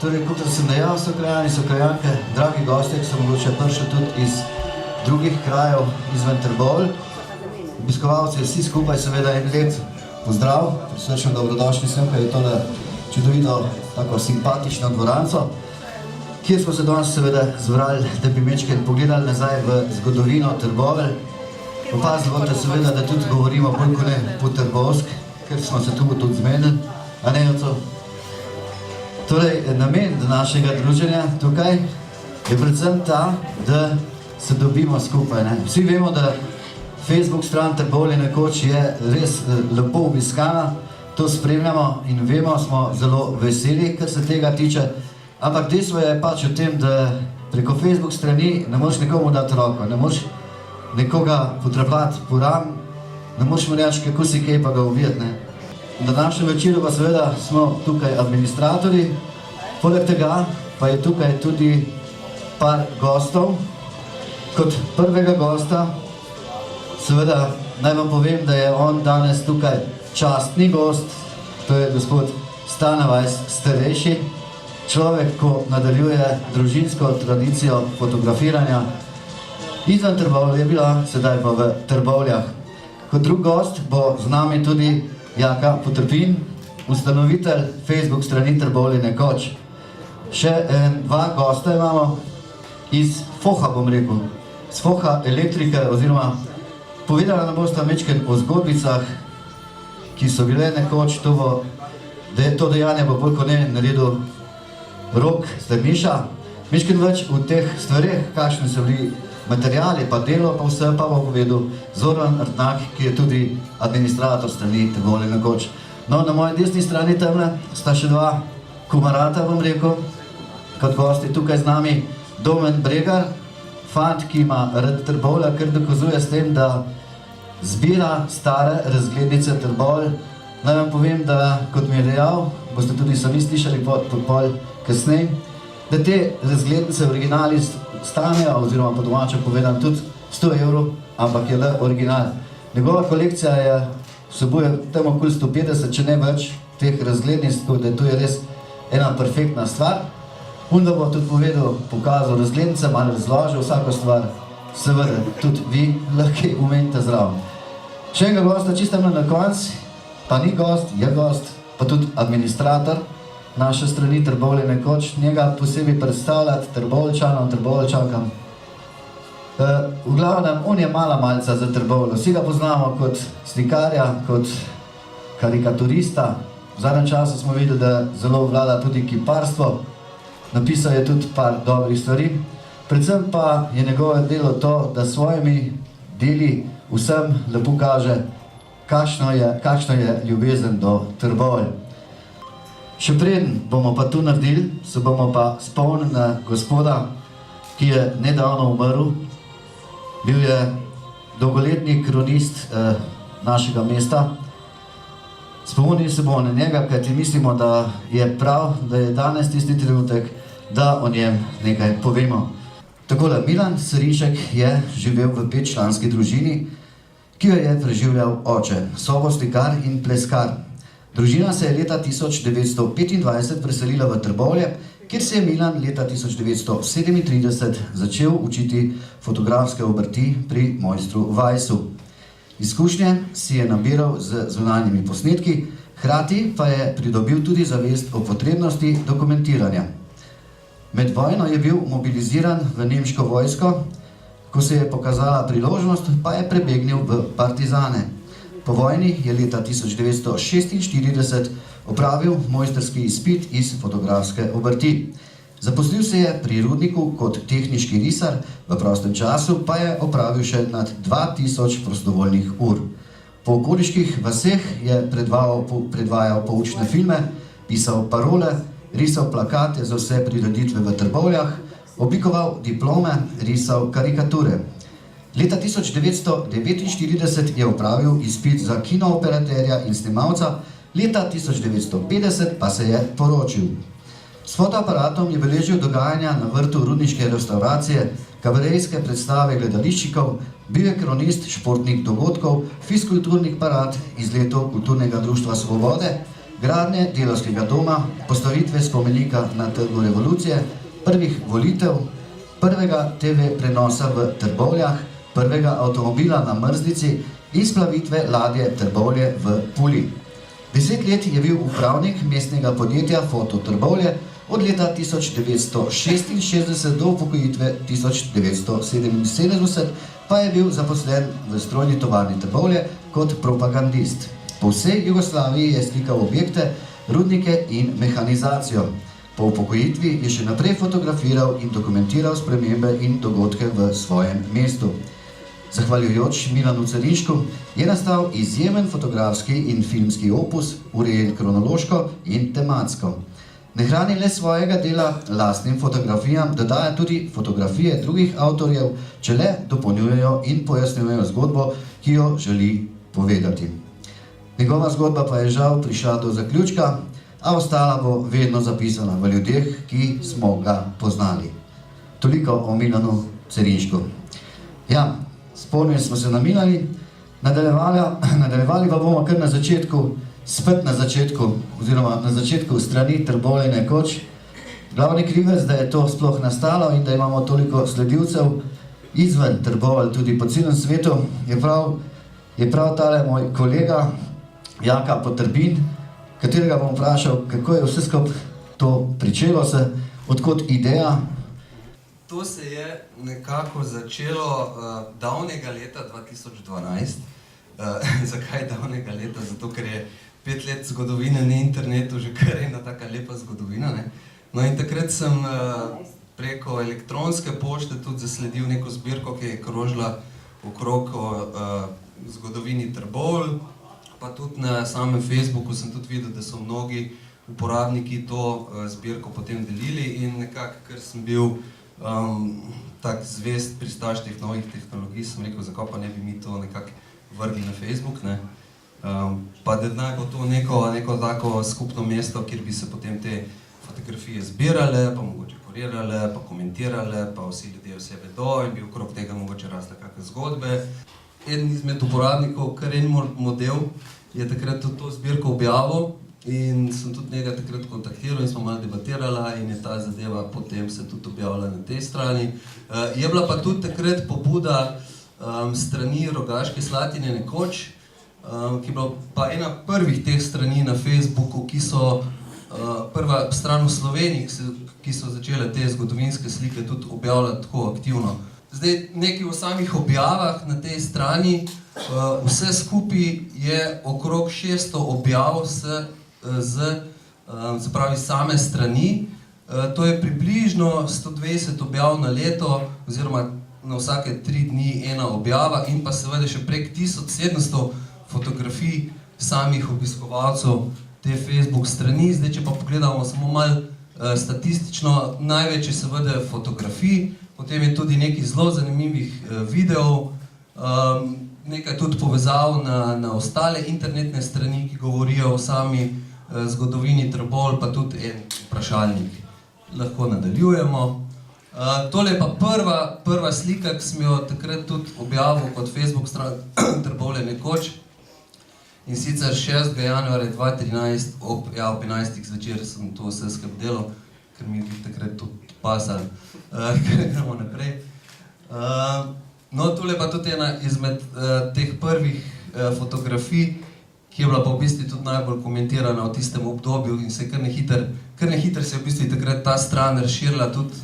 Torej, kot sem dejal, so krajani, so krajanke, dragi gosti, ki so mogoče prišli tudi iz drugih krajev izven Trbovlj. Obiskovalci, vsi skupaj seveda en lep pozdrav, prisrčno dobrodošli sem, kaj je tole čudovito, tako simpatično dvoranco, kjer smo se danes seveda zbrali, da bi mečkaj pogledali nazaj v zgodovino Trbovlj. Opazili boste seveda, da tudi govorimo bolj kot ne po trbovsk, ker smo se tu tudi zmenili, a ne oco? Torej, namen našega druženja tukaj je predvsem ta, da se dobimo skupaj. Vsi vemo, da Facebook stran Trbovlje nekoč je res lepo obiskana, to spremljamo in vemo, smo zelo veseli, kar se tega tiče, ampak dejstvo je pač o tem, da preko Facebook strani ne moreš nekomu dati roko, ne moreš nekoga potrapljati po ram, ne moreš mu reči, kako si kaj pa ga uvijeti. Na današnjem večeru pa seveda smo tukaj administratorji, poleg tega pa je tukaj tudi par gostov. Kot prvega gosta, seveda naj vam povem, da je on danes tukaj častni gost, to je gospod Stane Weiss starejši, človek, ko nadaljuje družinsko tradicijo fotografiranja. Izven Trbovlje je bila, sedaj pa v Trbovljah. Kot drug gost bo z nami tudi Jaka Potrpin, ustanovitelj Facebook strani Trbovlje nekoč. Še dva gosta imamo iz Foha, bom rekel, z Foha elektrike, oziroma povedala nam bosta mečken o zgodbicah, ki so bile nekoč, da je to dejanje bo bolj kot ne naredil Rok Strniša. Mečken več v teh stvareh, kakšni so bili materijali, pa delo, pa vse pa bo povedal Zoran Rtnak, ki je tudi administrator strani Trbovlje nekoč. No, na moji desni strani temle sta še dva kumarata, bom rekel, kot gosti tukaj z nami, Domen Bregar, fant, ki ima rad Trbovlja, ker dokazuje s tem, da zbira stare razglednice Trbovlj. Naj vam povem, da, kot mi je dejal, boste tudi sami slišali pol kasneje, da te razglednice originali stanejo, oziroma po domače povedam, tudi 100 evrov, ampak je le original. Njegova kolekcija je vsebuje tam okoli 150, če ne več, teh razglednic, tako da to je res ena perfektna stvar. Da bo tudi povedal, pokazal razglednice, malo razložil vsako stvar, seveda tudi vi lahko umenite zraven. Še enega gosta, čisto na konc, pa ni gost, je gost, pa tudi administrator naše strani Trbovlje nekoč, njega posebej predstavljati Trbovljčanom, Trbovljčankam. V glavnem, on je mala malca za Trbovlje, vsi ga poznamo kot slikarja, kot karikaturista. V zadnjem času smo videli, da zelo vlada tudi kiparstvo, napisal je tudi par dobrih stvari. Predvsem pa je njegove delo to, da svojimi deli vsem lepo kaže, kakšno je ljubezen do Trbovlj. Še preden bomo pa tu naredili, se bomo pa spomnili na gospoda, ki je nedavno umrl. Bil je dolgoletni kronist našega mesta. Spomnili se bomo na njega, kajti mislimo, da je prav, da je danes tisti trenutek, da o njem nekaj povemo. Takole, Milan Srišek je živel v 5-članski družini, ki jo je preživljal oče, soboslikar in pleskar. Družina se je leta 1925 preselila v Trbovlje, kjer se je Milan leta 1937 začel učiti fotografske obrti pri mojstru Weissu. Izkušnje si je nabiral z zunanjimi posnetki, hkrati pa je pridobil tudi zavest o potrebnosti dokumentiranja. Med vojno je bil mobiliziran v nemško vojsko, ko se je pokazala priložnost, pa je prebegnil v partizane. Po vojni je leta 1946 opravil mojstrski izpit iz fotografske obrti. Zaposlil se je pri rudniku kot tehniški risar, v prostem času pa je opravil še nad 2000 prostovoljnih ur. Po okoliških vaseh je predvajal poučne filme, pisal parole, risal plakate za vse prireditve v Trbovljah, oblikoval diplome, risal karikature. Leta 1949 je opravil izpit za kinooperaterja in snemalca, leta 1950 pa se je poročil. S fotoaparatom je beležil dogajanja na vrtu rudniške restauracije, kabarejske predstave gledališčikov, bil je kronist športnih dogodkov, fiskulturnih parad, izletov Kulturnega društva Svobode, gradnje delavskega doma, postavitve spomenika na Trgu revolucije, prvih volitev, prvega TV prenosa v Trbovljah, prvega avtomobila na Mrzlici in splavitve ladje Trbovlje v Puli. 10 let je bil upravnik mestnega podjetja Foto Trbovlje, od leta 1966 do upokojitve 1977 pa je bil zaposlen v strojni tovarni Trbovlje kot propagandist. Po vsej Jugoslaviji je slikal objekte, rudnike in mehanizacijo. Po upokojitvi je še naprej fotografiral in dokumentiral spremembe in dogodke v svojem mestu. Zahvaljujoč Milanu Cerinšku je nastal izjemen fotografski in filmski opus, urejen kronološko in tematsko. Ne hrani le svojega dela lastnim fotografijam, dodaja tudi fotografije drugih avtorjev, če le dopolnjujejo in pojasnjujejo zgodbo, ki jo želi povedati. Njegova zgodba pa je žal prišla do zaključka, a ostala bo vedno zapisana v ljudeh, ki smo ga poznali. Toliko o Milanu Cerinšku. Ja, spomnili smo se na Milani, nadaljevali pa bomo kar na začetku, spet na začetku, oziroma na začetku strani Trbovlje nekoč. Glavni krivec, da je to sploh nastalo in da imamo toliko sledilcev izven Trbovelj, tudi po celem svetu, je prav tale moj kolega Jaka Potrbin, katerega bom vprašal, kako je vse skupaj to pričelo se, odkot ideja. To se je nekako začelo davnega leta 2012. Zakaj davnega leta? Zato, ker je 5 let zgodovine na internetu že kar ena taka lepa zgodovina. Ne? No in takrat sem preko elektronske pošte tudi zasledil neko zbirko, ki je krožila okrog zgodovini Trbovlj. Pa tudi na samem Facebooku sem tudi videl, da so mnogi uporabniki to zbirko potem delili in nekako, ker sem bil tak zvest pristaš teh novih tehnologij, sem rekel, zakaj pa ne bi mi to nekako vrgli na Facebook, ne? Pa da naj bo to neko tako skupno mesto, kjer bi se potem te fotografije zbirale, pa mogoče kurirale, pa komentirale, pa vsi ljudje vse vedo in bi okrog tega mogoče rasle kakšne zgodbe. Eden izmed uporabnikov, kar en model, je takrat tudi to zbirko objavil in sem tudi njega takrat kontaktiral in smo malo debatirala in je ta zadeva potem se tudi objavila na tej strani. Je bila pa tudi takrat pobuda strani Rogaške Slatine nekoč, ki je bila pa ena prvih teh strani na Facebooku, ki so prva stran v Sloveniji, ki so začele te zgodovinske slike tudi objavljati tako aktivno. Zdaj, nekaj v samih objavah na tej strani, vse skupaj je okrog 600 objav se pravi same strani. To je približno 120 objav na leto, oziroma na vsake 3 dni ena objava in pa seveda še prek 1700 fotografij samih obiskovalcev te Facebook strani. Zdaj, če pa pogledamo samo malo statistično, največ je seveda fotografij, potem je tudi nekaj zelo zanimivih videov, nekaj tudi povezav na ostale internetne strani, ki govorijo o sami zgodovini Trbovlj, pa tudi en vprašalnik. Lahko nadaljujemo. Tole je pa prva slika, ki sem jo takrat tudi objavil kot Facebook stran Trbovlje nekoč. In sicer 6. januarja 2013 ob 11. zvečer sem to vse skupaj delal, ker mi je takrat tudi pasal, ker gremo naprej. No, tole pa tudi ena izmed teh prvih fotografij, ki je bila pa v bistvu tudi najbolj komentirana v tistem obdobju in se kar nehiter se je v bistvu takrat ta stran razširila tudi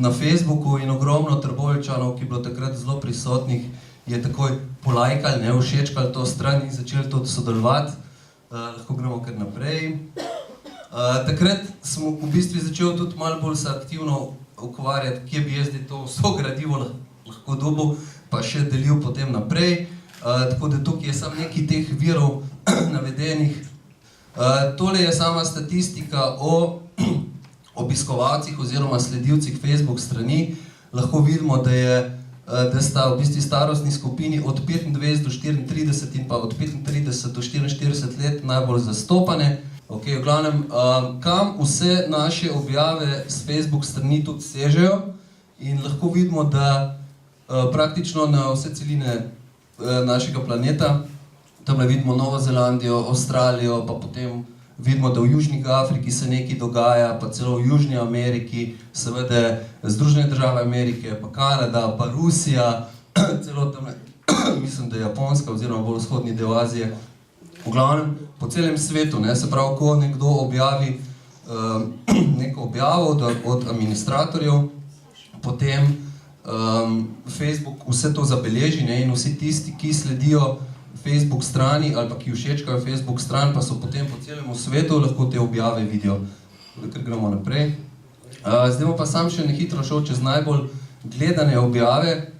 na Facebooku in ogromno Trboveljčanov, ki je bilo takrat zelo prisotnih, je takoj polajkali, všečkali to stran in začeli to sodelovati. Lahko gremo kar naprej. Takrat sem v bistvu začel tudi malo bolj se aktivno ukvarjati, kje bi jaz to vso gradivo lahko dobil, pa še delil potem naprej. Tako da tukaj je samo nekaj teh virov navedenih. Tole je sama statistika o obiskovalcih oziroma sledilcih Facebook strani. Lahko vidimo, da sta v bistvu starostni skupini od 25 do 34 in pa od 35 do 44 let najbolj zastopane. Ok, v glavnem, kam vse naše objave s Facebook strani tudi sežejo in lahko vidimo, da praktično na vse celine našega planeta Tamle vidimo Novo Zelandijo, Avstralijo, pa potem vidimo, da v Južni Afriki se nekaj dogaja, pa celo v Južni Ameriki, seveda Združene države Amerike, pa Kanada, pa Rusija, celo tamle, mislim, da je Japonska oziroma bolj vzhodni del Azije. V glavnem, po celem svetu, ne, se pravi, ko nekdo objavi neko objavo od administratorjev, potem Facebook vse to zabeleži, ne, in vsi tisti, ki sledijo Facebook strani ali pa ki všečkajo Facebook stran, pa so potem po celem svetu lahko te objave vidijo. Ker gremo naprej. Zdaj bomo pa sam še nehitro šel čez najbolj gledane objave,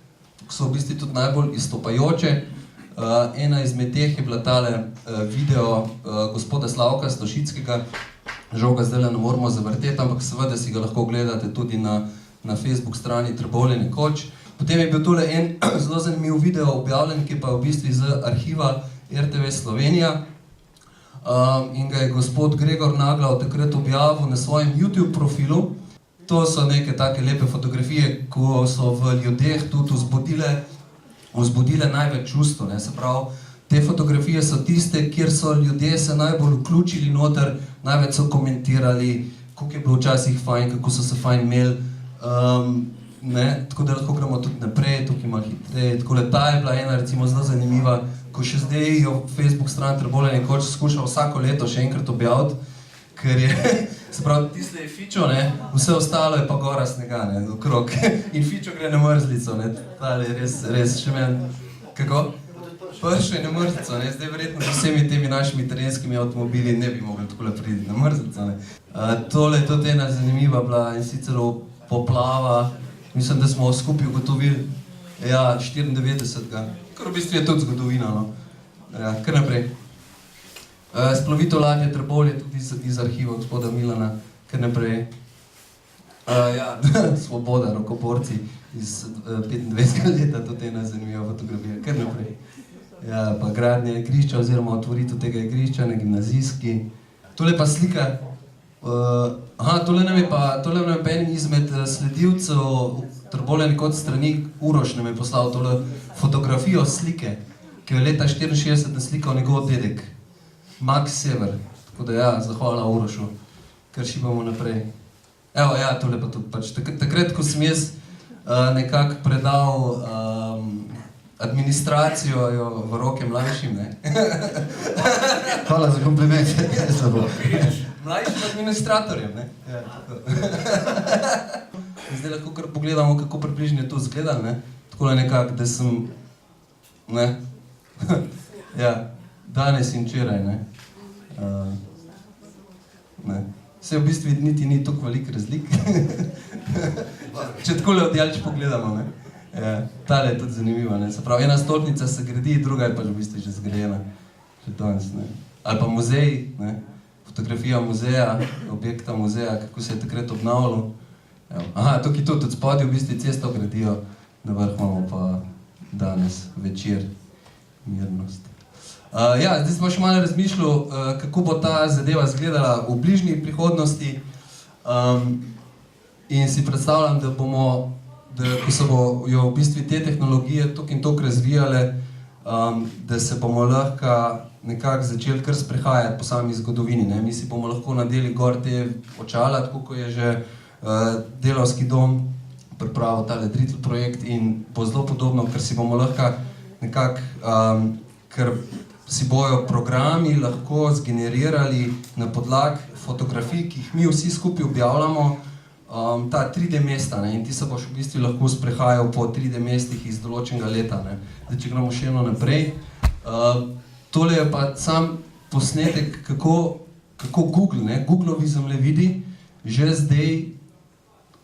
ki so v bistvu tudi najbolj izstopajoče. Ena izmed teh je bila tale video gospoda Slavka Stošickega. Žal ga zdaj ne moramo zavrteti, ampak seveda si ga lahko gledate tudi na Facebook strani Trbovlje nekoč. Potem je bil tole en zelo zanimiv video objavljen, ki pa je v bistvu iz arhiva RTV Slovenija. In ga je gospod Gregor Naglav takrat objavil na svojem YouTube profilu. To so neke take lepe fotografije, ko so v ljudeh tudi vzbudile največ čustev, ne, se pravi, te fotografije so tiste, kjer so ljudje se najbolj vključili noter, največ so komentirali, kako je bilo včasih fajn, kako so se fajn imeli, ne, tako da lahko gremo tudi naprej, tukaj malo hitreje. Takole, ta je bila ena recimo zelo zanimiva, ko še zdaj jo Facebook stran Trbovlje nekoč skuša vsako leto še enkrat objaviti, ker je, se pravi, tiste je fičo, ne, vse ostalo je pa gora snega, ne, okrog. In fičo gre na mrzlico, ne, tale je res še meni, kako? Pršo je na mrzlico, ne, zdaj verjetno z vsemi temi našimi terenskimi avtomobili ne bi mogli takole priti na mrzlico, ne. Tole je tudi ena zanimiva bila in sicer poplava, mislim, da smo skupaj ugotovili, ja, 94-ga, kar v bistvu je tudi zgodovina, no. Ja, kar naprej. Splovito ladje Trbovlje, tudi iz arhiva gospoda Milana, kar naprej. Ja, Svoboda, rokoborci iz 25. leta, tudi ena zanimiva fotografija, kar naprej. Ja, pa gradnje igrišča oziroma otvoritev tega igrišča na gimnazijski. Tole pa slika, tole nam je pa en izmed sledilcev Trbovlje nekoč strani Uroš nam je poslal tole fotografijo slike, ki jo je leta 64 naslikal njegov dedek, Max Sever. Tako da ja, zahvala Urošu, kar šibamo naprej. Evo, ja, tole pa tudi pač. Takrat, ko sem jaz nekako predal administracijo jo v roke mlajšim, ne. Hvala za kompliment, Mlajšim administratorjem, ne. Ja, tako. Zdaj lahko kar pogledamo, kako približno je to izgledalo, ne. Takole nekako, da sem, ne, ja, danes in včeraj, ne. Ne. Vse v bistvu niti ni toliko veliko razlik. Če takole odjalč pogledamo, ne. Ja, tale je tudi zanimiva, ne. Se pravi, ena stolpnica se gradi, druga je pač v bistvu že zgrajena. Že danes, ne. Ali pa muzej, ne. Fotografija muzeja, objekta muzeja, kako se je takrat obnavljal. Aha, tukaj tudi od spodaj v bistvu cesto gradijo, na vrh imamo pa danes večer mirnost. Ja, zdaj sem pa še malo razmišljal, kako bo ta zadeva izgledala v bližnji prihodnosti. In si predstavljam, da bomo, ko se bojo v bistvu te tehnologije toliko in toliko razvijale, da se bomo lahko nekako začeli kar sprehajati po sami zgodovini, ne. Mi si bomo lahko nadeli gor te očala, tako ko je že Delavski dom pripravil tale Dritl projekt in bo zelo podobno, ker si bomo lahko nekako, ker si bojo programi lahko zgenerirali na podlagi fotografij, ki jih mi vsi skupaj objavljamo, ta 3D mesta, ne, in ti se boš v bistvu lahko sprehajal po 3D mestih iz določenega leta, ne. Zdaj, če gremo še eno naprej. Tole je pa sam posnetek, kako Google, ne, Googlovi zemljevidi že zdaj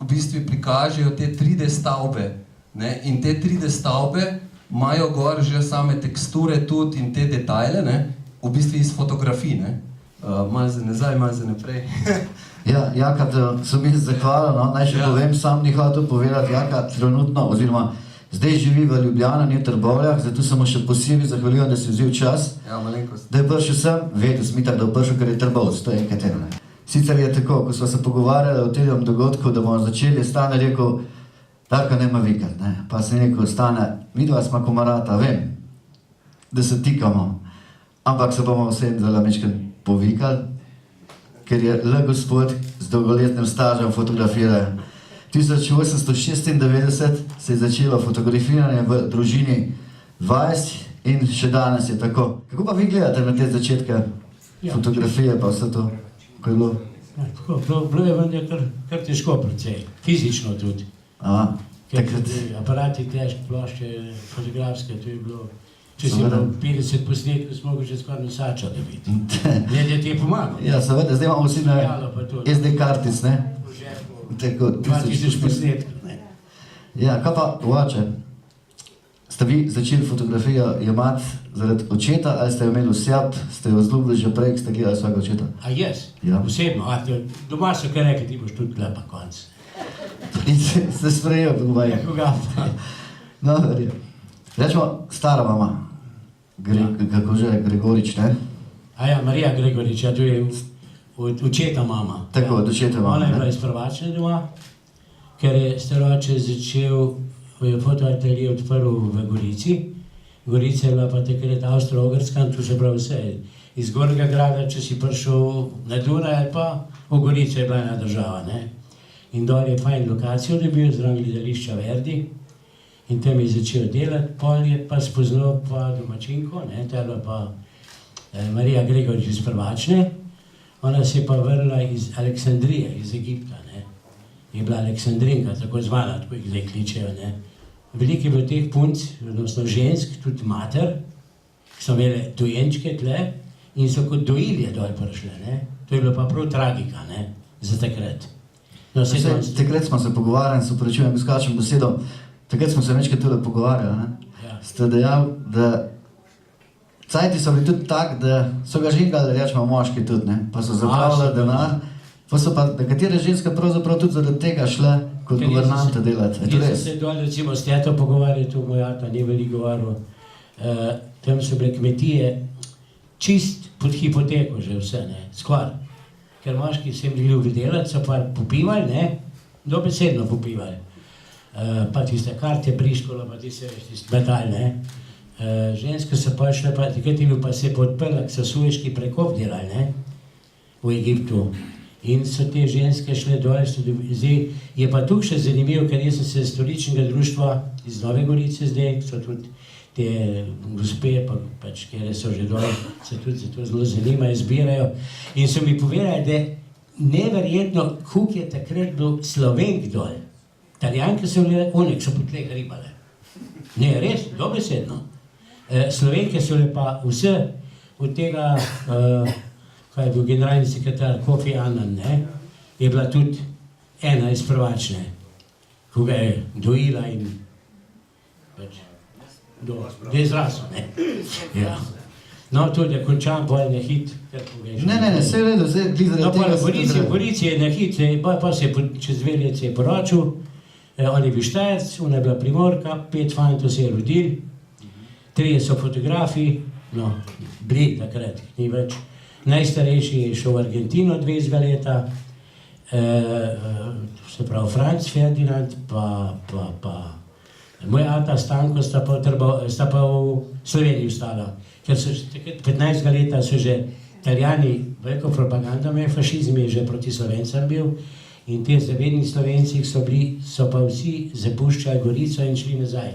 v bistvu prikažejo te 3D stavbe, ne, in te 3D stavbe imajo gor že same teksture tudi in te detajle, ne, v bistvu iz fotografij, ne. Malo za nazaj, malo za naprej. Ja, Jaka, da sem mi zahvala, no, naj še povem, sam ni hotel povedati, Jaka trenutno, oziroma zdaj živi v Ljubljani, ni v Trbovljah, zato sem mu še posebej zahvaljujem, da si vzel čas. Ja, malenkost. Da je prišel sem, vedel sem itak, da je prišel, ker je Trbovc, to je enkrat eno. Sicer je tako, ko smo se pogovarjali o tem dogodku, da bomo začeli, Stane rekel, tako nema vikati, ne. Pa sem rekel, Stane, midva sva komarata, vem, da se tikamo. ampak se bomo vsem zelo mečkaj povikali, ker je le gospod z dolgoletnim stažem fotografirajo. 1896 se je začelo fotografiranje v družini Weiss in še danes je tako. Kako pa vi gledate na te začetke fotografije pa vse to, ko je bilo? Ja, tako, bilo je vendar kar težko precej, fizično tudi. Aha, Ker takrat, aparati težke, plošče, fotografske, to je bilo, če si imel 50 posnetkov, smo mogli že skoraj nosača dobiti. Ne, da ti je pomagal. ja, seveda, zdaj imamo vsi na Jalo pa to. SD kartic, ne? V žepu, Tako, 2000 posnetkov, ne. Ja, kaj pa, oče, ste vi začeli fotografijo jemati zaradi očeta, ali ste jo imeli vsjat, ste jo zljubili že prej, ste gledali svojega očeta? A jaz? Ja. Osebno, doma so kar rekli, ti boš tudi tle pa konc. In ste sprejeli, doma je. Koga pa? No, verjem. Rečemo, stara mama, kako že, Gregorič, ne? A ja, Marija Gregorič, ja, to je od očeta mama. Tako, od očeta mama, Ona je ne? bila iz Prvačne doma, ker je staroče začel fotoatelje odprl v Gorici. Gorica je bila pa takrat Avstro-Ogrska, tu se pravi vse. Iz Gornjega Grada, če si prišel na Dunaj ali pa v Gorico je bila ena država, ne? In dol je fajn lokacijo dobil, zraven gledališča Verdi. In tam je začel delati, pol je pa spoznal pa domačinko, ne, ta je bila pa Marija Gregorič iz Prvačne. Ona se je pa vrla iz Aleksandrije, iz Egipta, ne. Je bila Aleksandrinka, tako zvana, tako jih zdaj kličejo, ne. Veliko je bilo teh punc, odnosno žensk, tudi mater, ki so imele dojenčke tle in so kot dojilje dol prišle, ne. To je bilo pa prav tragika, ne, za takrat. No, Takrat smo se pogovarjali, se upravičujem, skačem besedo, takrat smo se večkrat tudi pogovarjali, ne? Ja. Ste dejali, da cajti so bili tudi tak, da so ga žingali, rečemo moški tudi, ne? Pa so zapravljali denar, pa so pa nekatere ženske pravzaprav tudi zaradi tega šle kot guvernante delati. Je to Jaz res? sem se dol recimo s teto pogovarjal, tu moj ata ni veliko govoril, tam so bile kmetije čist pod hipoteko že vse, ne, skoraj. Ker moški so jim ljubili delati, so pa popivali, ne, dobesedno popivali. Pa tiste karte Briškola, pa tiste metal, ne. Ženske so pa šle, pa takrat je bil pa se podprla, so Sueški prekop delali, ne, v Egiptu. In so te ženske šle dol, zdaj je pa tukaj še zanimivo, ker jaz sem se iz stoličnega društva iz Nove Gorice zdaj, so tudi te gospe, pač, kjer so že dol, se tudi za to zelo zanimajo, zbirajo. In so mi povedali, da neverjetno, koliko je takrat bilo Slovenk dol. Italijanke so bile, one, ki so po tleh ribale. Ne, res, dobesedno. Slovenke so bile pa vse od tega, kaj je bil generalni sekretar Kofi Annan, ne, je bila tudi ena iz Prvačne, ko ga je dojila in pač, da je zrasel, ne. Ja. No, tudi je končan bolj na hit, ker poveš. Ne, vse je redo, zdaj glih No, zaradi pa tega v Gorici je na hit, pa se je čez 2 leti se je poročil, on je bil Štajerc, ona je bila Primorka, 5 fantov se je rodil, 3 so fotografi, no, bili takrat, ni več. Najstarejši je šel v Argentino 20 leta, se pravi Franc Ferdinand, pa moj ata Stanko sta pa v Sloveniji ostala. Ker so takrat 15 leta so že Italijani veliko propaganda imeli, fašizm je že proti Slovencem bil in te zavedni Slovenci so pa vsi zapuščali Gorico in šli nazaj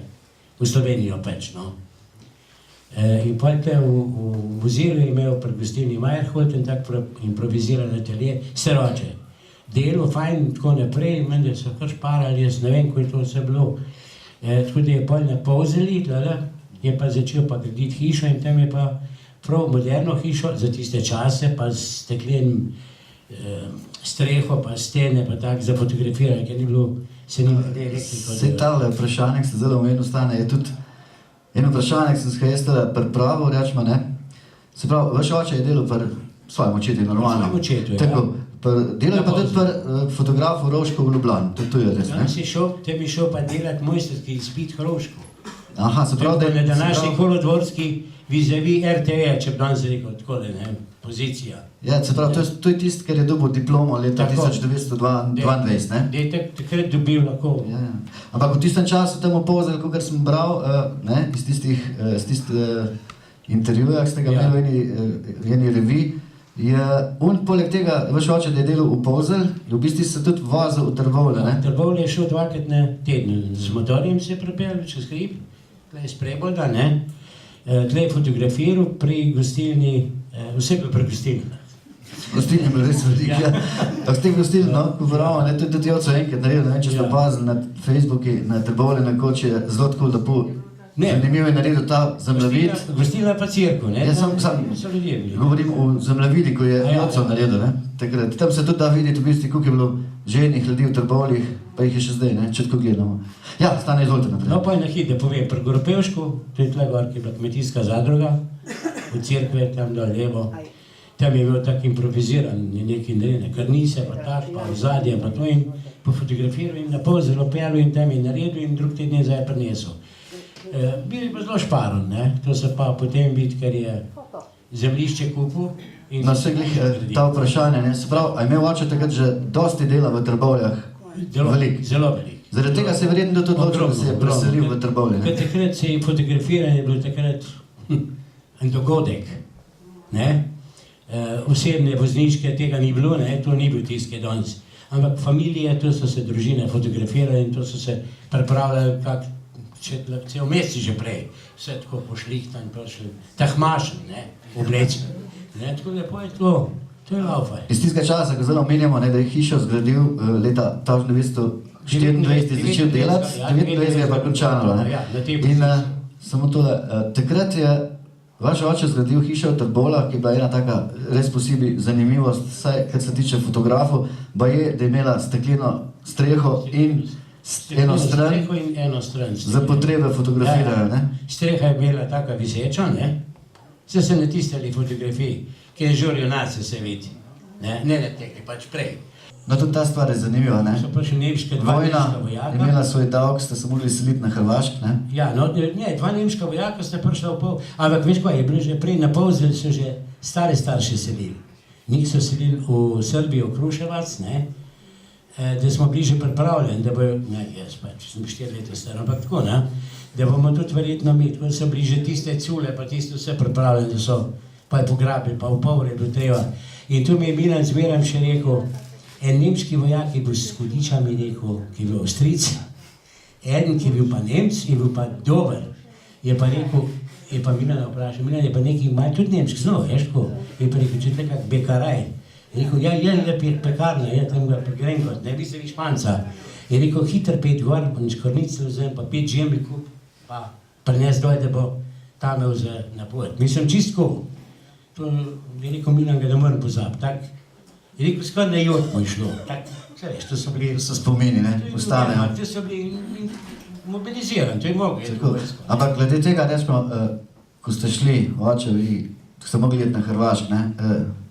v Slovenijo pač, no. In potem v Vozilu je imel pri gostilni Meyerhold in tako improviziran atelje, Seroče. Delo, fajn in tako naprej, meni so kar šparali, jaz ne vem, ko je to vse bilo. Tako da je potem napolzeli, je pa začel pa graditi hišo in tam je pa prav moderno hišo za tiste čase, pa s steklenim streho, pa stene, pa tako za fotografiranje, ker ni bilo, se ni elektriko. Vse tale vprašanje, ki ste zelo omenil stane, je tudi eno vprašanje, ki sem se jaz tale pripravil, rečemo, ne. Se pravi, vaš oče je delal pri svojem očetu, normalno. Svojem očetu, ja. Tako, delal pa tudi pri fotografu Rovško v Ljubljani, to je res, ne? Tam je šel pa delati mojsterski izpit Hroško. Aha, se pravi, da je na današnji kolodvorski vizavi RTE, če bi danes rekel takole, ne, pozicija. Ja, se pravi, to je tisti, ker je dobil diplomo leta 1922, ne? Da je takrat dobil lahko. Ja. Ampak v tistem času temu povzel, kot sem bral, ne, iz tiste intervjujah, ste ga imeli v eni reviji, je on poleg tega, vaš oče, da je delal v Polzelj, v bistvu se tudi vozil v Trbovlje, ne? Trbovlje je šel 2-krat na teden, z motorjem se je prepel čez hrib, tle iz Prebolda, ne? Tle je fotografiral pri gostilni, vse je bilo pri gostilni. Gostilni je bil res velik, ja. Tako s tem gostilni, no, govorimo, ne, tudi oco enkrat naredil, ne vem, če ste opazili na Facebooku, na Trbovlje nekoč je zelo tako lepo. Zanimivo je naredil ta zemljevid. Gostilna pa cirko, ne? Ja, so ljudje bili. Govorim o zemljevidi, ko je oco naredil, ne? Takrat. Tam se tudi da videti, v bistvu, koliko je bilo ženih ljudi v Trbovljih, pa jih je še zdaj, ne? Če tako gledamo. Ja, Stane, izvolite naprej. No, pa je na hit, da povem, pri Goropevšku, to je tle gor, ki je bila kmetijska zadruga, v cerkve, tam dol levo. Tam je bil tak improviziran, neki narejene karnice, pa tak, pa ozadje, pa to in pofotografiral in na pol zelo pelil in tam je naredil in drug teden zdaj prinesel. Bil je pa zelo šparon, ne? To se pa potem vidi, ker je zemljišče kupil. No, se glih, ta vprašanje, ne? Se pravi, a je imel oče takrat že dosti dela v Trbovljah? Velik? Zelo velik. Zaradi tega se je verjetno tudi odločil, da se je preselil v Trbovlje, ne? Takrat se je fotografiran, je bil takrat en dogodek, ne? Osebne vozniške tega ni bilo, ne? To ni bil tiskaj danes. Ampak familije, to so se družine fotografirale in to so se pripravljali kak cel mesec že prej. Vse tako pošlihtan, tahmašen, ne? Oblečen. Ne? Tako lepo je to. To je laufaj. Iz tistega časa, ko zelo omenjamo, da je hišo zgradil leta 1924 začel delati, 1929 je pa končano, ne? In samo tole, takrat je vaš oče zgradil hišo v Trbovljah, ki je bila ena taka res posebej zanimivost, saj, kar se tiče fotografov, pa je, da je imela stekleno streho in eno stran za potrebe fotografirajo, ne? Streha je bila taka viseča, ne? Se se ne tistali fotografiji, ki je žurijo nace se vidi, ne le tekli, pač prej. No, tudi ta stvar je zanimiva, ne? So prišli nemška, dva nemška vojaka. Vojna je imela svoj davek, ste se mogli seliti na Hrvašk, ne? Ja, no, ne, dva nemška vojaka sta prišla v pol, ampak veš kaj, je bilo že prej na Polzelj so že stare starše selili. Njih so selili v Srbijo, v Kruševac, ne? Da smo bili že pripravljeni, da bojo, ne, jaz pač, sem 4 leta star, ampak tako, ne? Da bomo tudi verjetno mi, tako so bili že tiste cule, pa tiste vse pripravljeni, da so pa je pograbili, pa v pol je bilo treba. In tu mi je Milan Zmeram še rekel, en nemški vojak je bil s hudičami, rekel, ki je bil Avstrijc, eden, ki je bil pa Nemc in bil pa dober, je pa rekel, je pa Milana vprašal, Milan je pa nekaj malo tudi nemški znal, veš tako, je pa rekel, če tle kak bekaraj. Je rekel, ja, je pekarna, je tam ga pregrenkot, ne bi se vi Španca. Je rekel, hiter 5 gor, pa nič kornice vzem, pa 5 žemlji kup, pa prines doj, da bo tam imel za napojed. Mislim, čistko, to je rekel Milan, ga ne morem pozabiti, tak. Je rekel, skoro na jod mu je šlo. Vse veš, to so bili... To so spomini, ne? Ostanejo. To so bili mobilizirani, to je mogli. Ampak glede tega, recimo, ko ste šli, očevi, ko ste mogli jeti na Hrvašk, ne?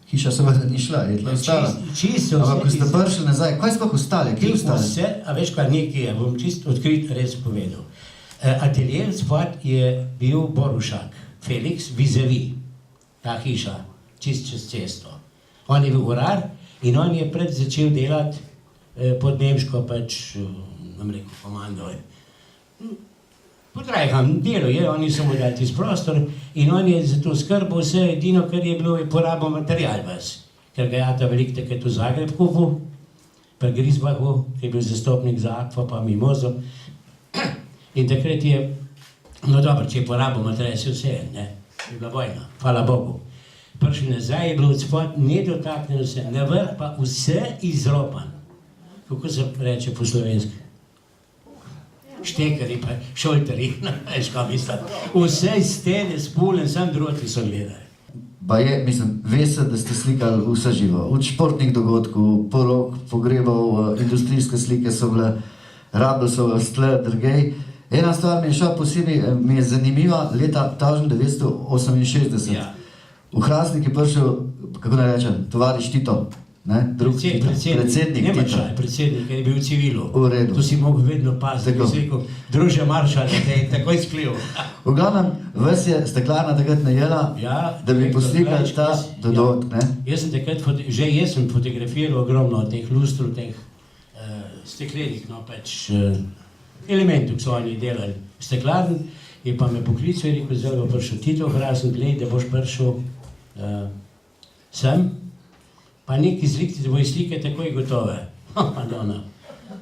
Hiša seveda ni šla, je tla ostala. Ampak ko ste prišli nazaj, kaj sploh ostali? Kje ostali? Vse, a veš kaj, nekaj je, bom čisto odkrit res povedal. Atelier spod je bil Borušak, Felix vis-a-vis, ta hiša, čist čez cesto. On je bil urar in on je pred začel delati pod nemško pač, nam rekel, komando. Potrajham, delo je, oni so mu dali tisti prostor in on je za to skrbel vse, edino, kar je bilo, je porabil material vas. Ker ga je ta velik takrat v Zagreb kupil, pri Grisbachu, ki je bil zastopnik za Akvo, pa Mimozo. In takrat je, no dobro, če je porabil material, se vse, ne, je bila vojna, hvala Bogu. Prišli nazaj, je bilo od spod nedotaknjeno vse, na vrh pa vse izropan. Kako se reče po slovenski? Štekari pa šoltari, veš kaj mislim. Vse stene spulen, sam droti so gledali. Pa je, mislim, ve se, da ste slikali vse živo. Od športnih dogodkov, porok, pogrebov, industrijske slike so bile, rabili so vas tle, drugej. Ena stvar mi je šla posebej, mi je zanimiva, leta 1968. Ja. V Hrastnik je prišel, kako naj rečem, tovariš Tito, ne? Predsednik Tito. Predsednik, ker je bil v civilu. V redu. To si mogel vedno paziti, Tako. si rekel, druže maršal, da te je takoj sklil. V glavnem, vas je steklarna takrat najela, Ja, da bi poslikali ta dogodek, ne? Jaz sem takrat, jaz sem fotografiral ogromno teh lustrov, teh steklenih, no pač elementov, ki so oni delali v steklarni. je pa me poklical in rekel, zdaj bo prišel Tito Hrasen, glej, da boš prišel sem, pa neki zlikti, da bojo slike takoj gotove. Madonna.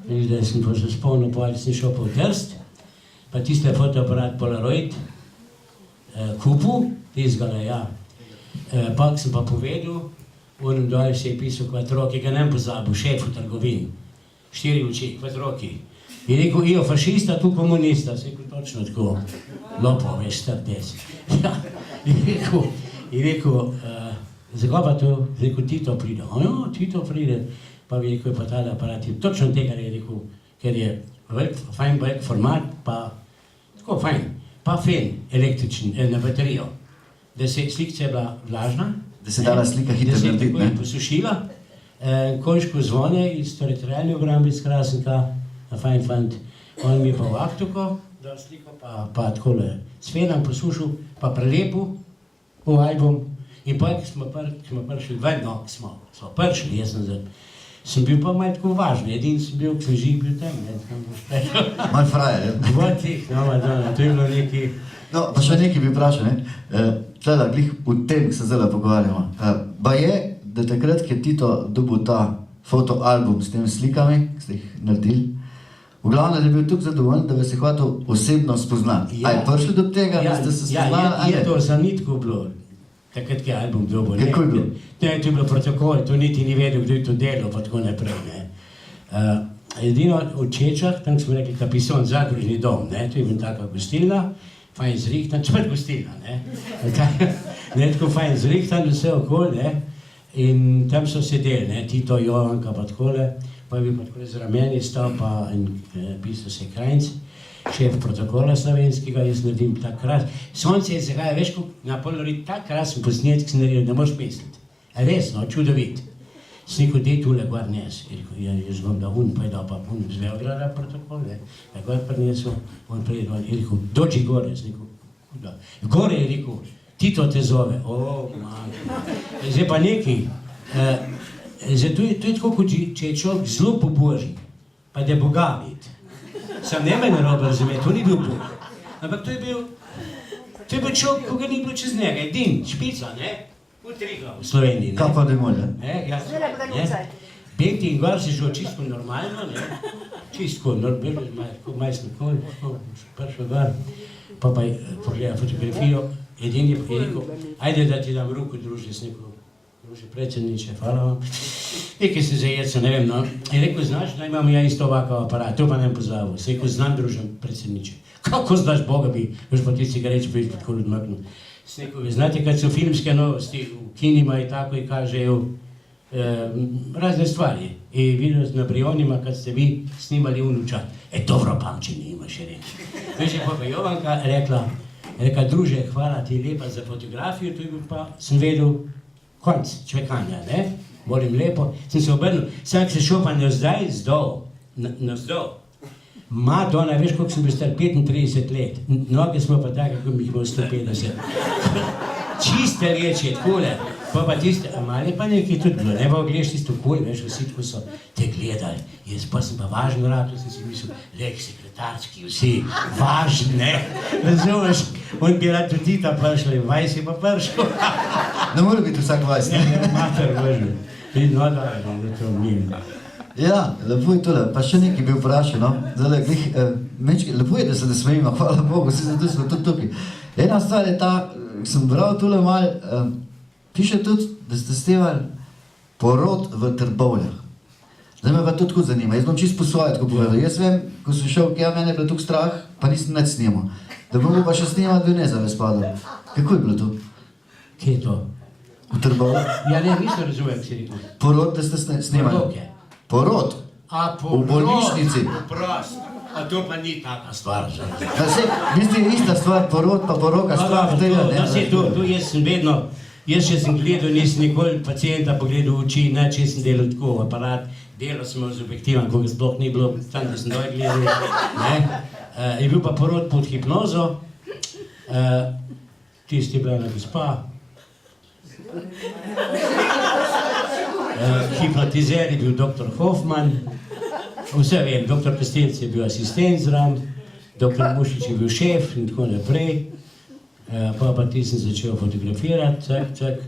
Vidiš, da sem pa se spomnil, pa ali sem šel pa v Trst, pa tiste fotoaparat Polaroid kupil, tizgala, ja. Pa sem pa povedal, onem dole se je pisal Kvatroki, ga nem pozabil, šef v trgovini, 4 oči, Kvatroki. Je rekel, ijo fašista, tu komunista, se je rekel točno tako, lopo, veš, star des. Ja, je rekel, zakaj pa to, je rekel, Tito pride, ja, Tito pride, pa bi rekel, pa tale aparat, točno tega je rekel, ker je fajn velik format, pa tako fajn, pa fen, električen, na baterijo, da se slikca je bila vlažna, Da se dala slika hitro da se je narediti, takoj ne? posušila, konjško zvone iz teritorijalne obrambe iz Krasenka, fajn fant, on mi je pa v aktuko dal sliko, pa takole s fenom posušil, pa prelepil v album in pa, ko smo prišli, vedno smo prišli, jaz sem bil pa malo tako važen, edin sem bil, ko sem živ bil tam, ne, tam boš prišel. Malo frajer, je. Dva teh, no, Madonna, to je bilo neki... No, pa še nekaj bi vprašal, ne? Tleda, glih v tem se zdaj pogovarjamo. Ba je, da takrat, ko je Tito dobil ta fotoalbum s temi slikami, ki ste jih naredili, v glavnem je bil tukaj zadovoljen, da bi se hotel osebno spoznati. Ja. A je prišli do tega, da ste se spoznali, ali je to za nitko bilo, takrat, ko je album dobil. Kako je bilo? To je bilo protokol, to niti ni vedel, kdo je to delal, pa tako naprej, ne. Edino v Čečah, tam smo rekli Kapison, zadružni dom, ne, to je bila taka gostilna, fajn zrihtan, čepet gostilna, ne. Ne, tako fajn zrihtan, vse okol, ne. In tam so sedeli, ne, Tito, Jovanka, pa takole, pa je bil pa takole z rameni stal, pa in pisal se Krajnc, šef protokola slovenskega, jaz naredim tak krasen. Sonce je zagaja, veš, na Polaroid tak krasen posnetek sem naredil, ne moš misliti. Resno, čudovit. Sem rekel, dej tule gor nes. Je rekel, jaz bom da pa je dal pa z Beograda protokol, ne. Je gor prinesel, on prije dol, je rekel, dođi gore, sem rekel, kuda. Gore je rekel, Tito te zove, man. Zdaj pa nekaj, zdaj to je tako, kot če je človek zelo pobožen, pa da je Boga vid. Sam ne me narobe razumeti, to ni bil Bog. Ampak to je bil človek, ko ga ni bilo čez njega, edin, špica, ne? V Sloveniji, ne? Kaj pa da molja? Ja, Peti in gor si šel čisto normalno, ne? Čisto normalno, malo smo prišel gor, pa je pogledal fotografijo, edin je rekel, ajde da ti dam ruku, druži, sem rekel, druži predsjedniče, hvala vam. Nekaj se zajedca, ne vem, no. Je rekel, znaš, da imam ja isto ovakav aparat, to pa ne pozabil. Se rekel, znam, družem predsjedniče. Kako znaš Boga bi, još pa ti cigareće bi tako odmaknul. Se rekel, znate kad su filmske novosti u kinima i tako i kažejo razne stvari. I vidio na Brionima kad ste vi snimali unuča, dobro pamćenje imaš, je rekel. Već je pa Jovanka rekla, druže, hvala ti lepa za fotografijo, to je bil pa, sem vedel, konc čvekanja, ne? Molim lepo, sem se obrnil, sam se šel pa navzdaj navzdol. Madonna, veš, koliko sem bil star, 35 let, noge smo pa tako, kako bi jih imel 150. Čiste reči, takole, pa tiste, a mali pa nekaj tudi bilo, ne pa gledaš tisto koj, veš, vsi tako so te gledali, jaz pa sem pa važen rad, sem si mislil, lek sekretarski, vsi važni, ne, razumeš, on bi rad tudi Tita prišli, vajs je pa prišel. Ne mora biti vsak vajs, ne? Ne, mater vržil, no da to mim. Ja, lepo je tole, pa še nekaj bi vprašal, no, zdaj, glih, mečki, lepo je, da se ne smejimo, hvala Bogu, vsi zato smo tudi tukaj. Ena stvar je ta, sem bral tole malo, piše tudi, da ste snimali porod v Trbovljah. Zdaj me pa to tako zanima, jaz bom čisto po svoje tako povedal. Jaz vem, ko sem šel, mene je bilo tukaj strah, pa nisem nič snimal. Da bom pa še snimati, bi ne zavez padal. Kako je bilo to? Kje je to? V Trbovljah? Ja ne, nisem razumel, si rekel. Porod, da ste snimali? Porod je. Porod? V bolnišnici? Prost. A to pa ni taka stvar. Mislim, ista stvar, porod pa poroka, strah tega, ne? To jaz sem vedno, jaz še sem gledal, nisem nikoli pacijenta pogledal v oči, neč jaz sem delal tako aparat, delal sem z objektivom, ko ga sploh ni bilo, tam da sem doj gledal, ne? Je bil pa porod pod hipnozo, tisti je bila ena gospa, hipnotizer je bil dr. Hoffman, vse vem, dr. Kostelc je bil asistent zraven, doktor Mušič je bil šef in tako naprej. Pa ti sem začel fotografirati, cak.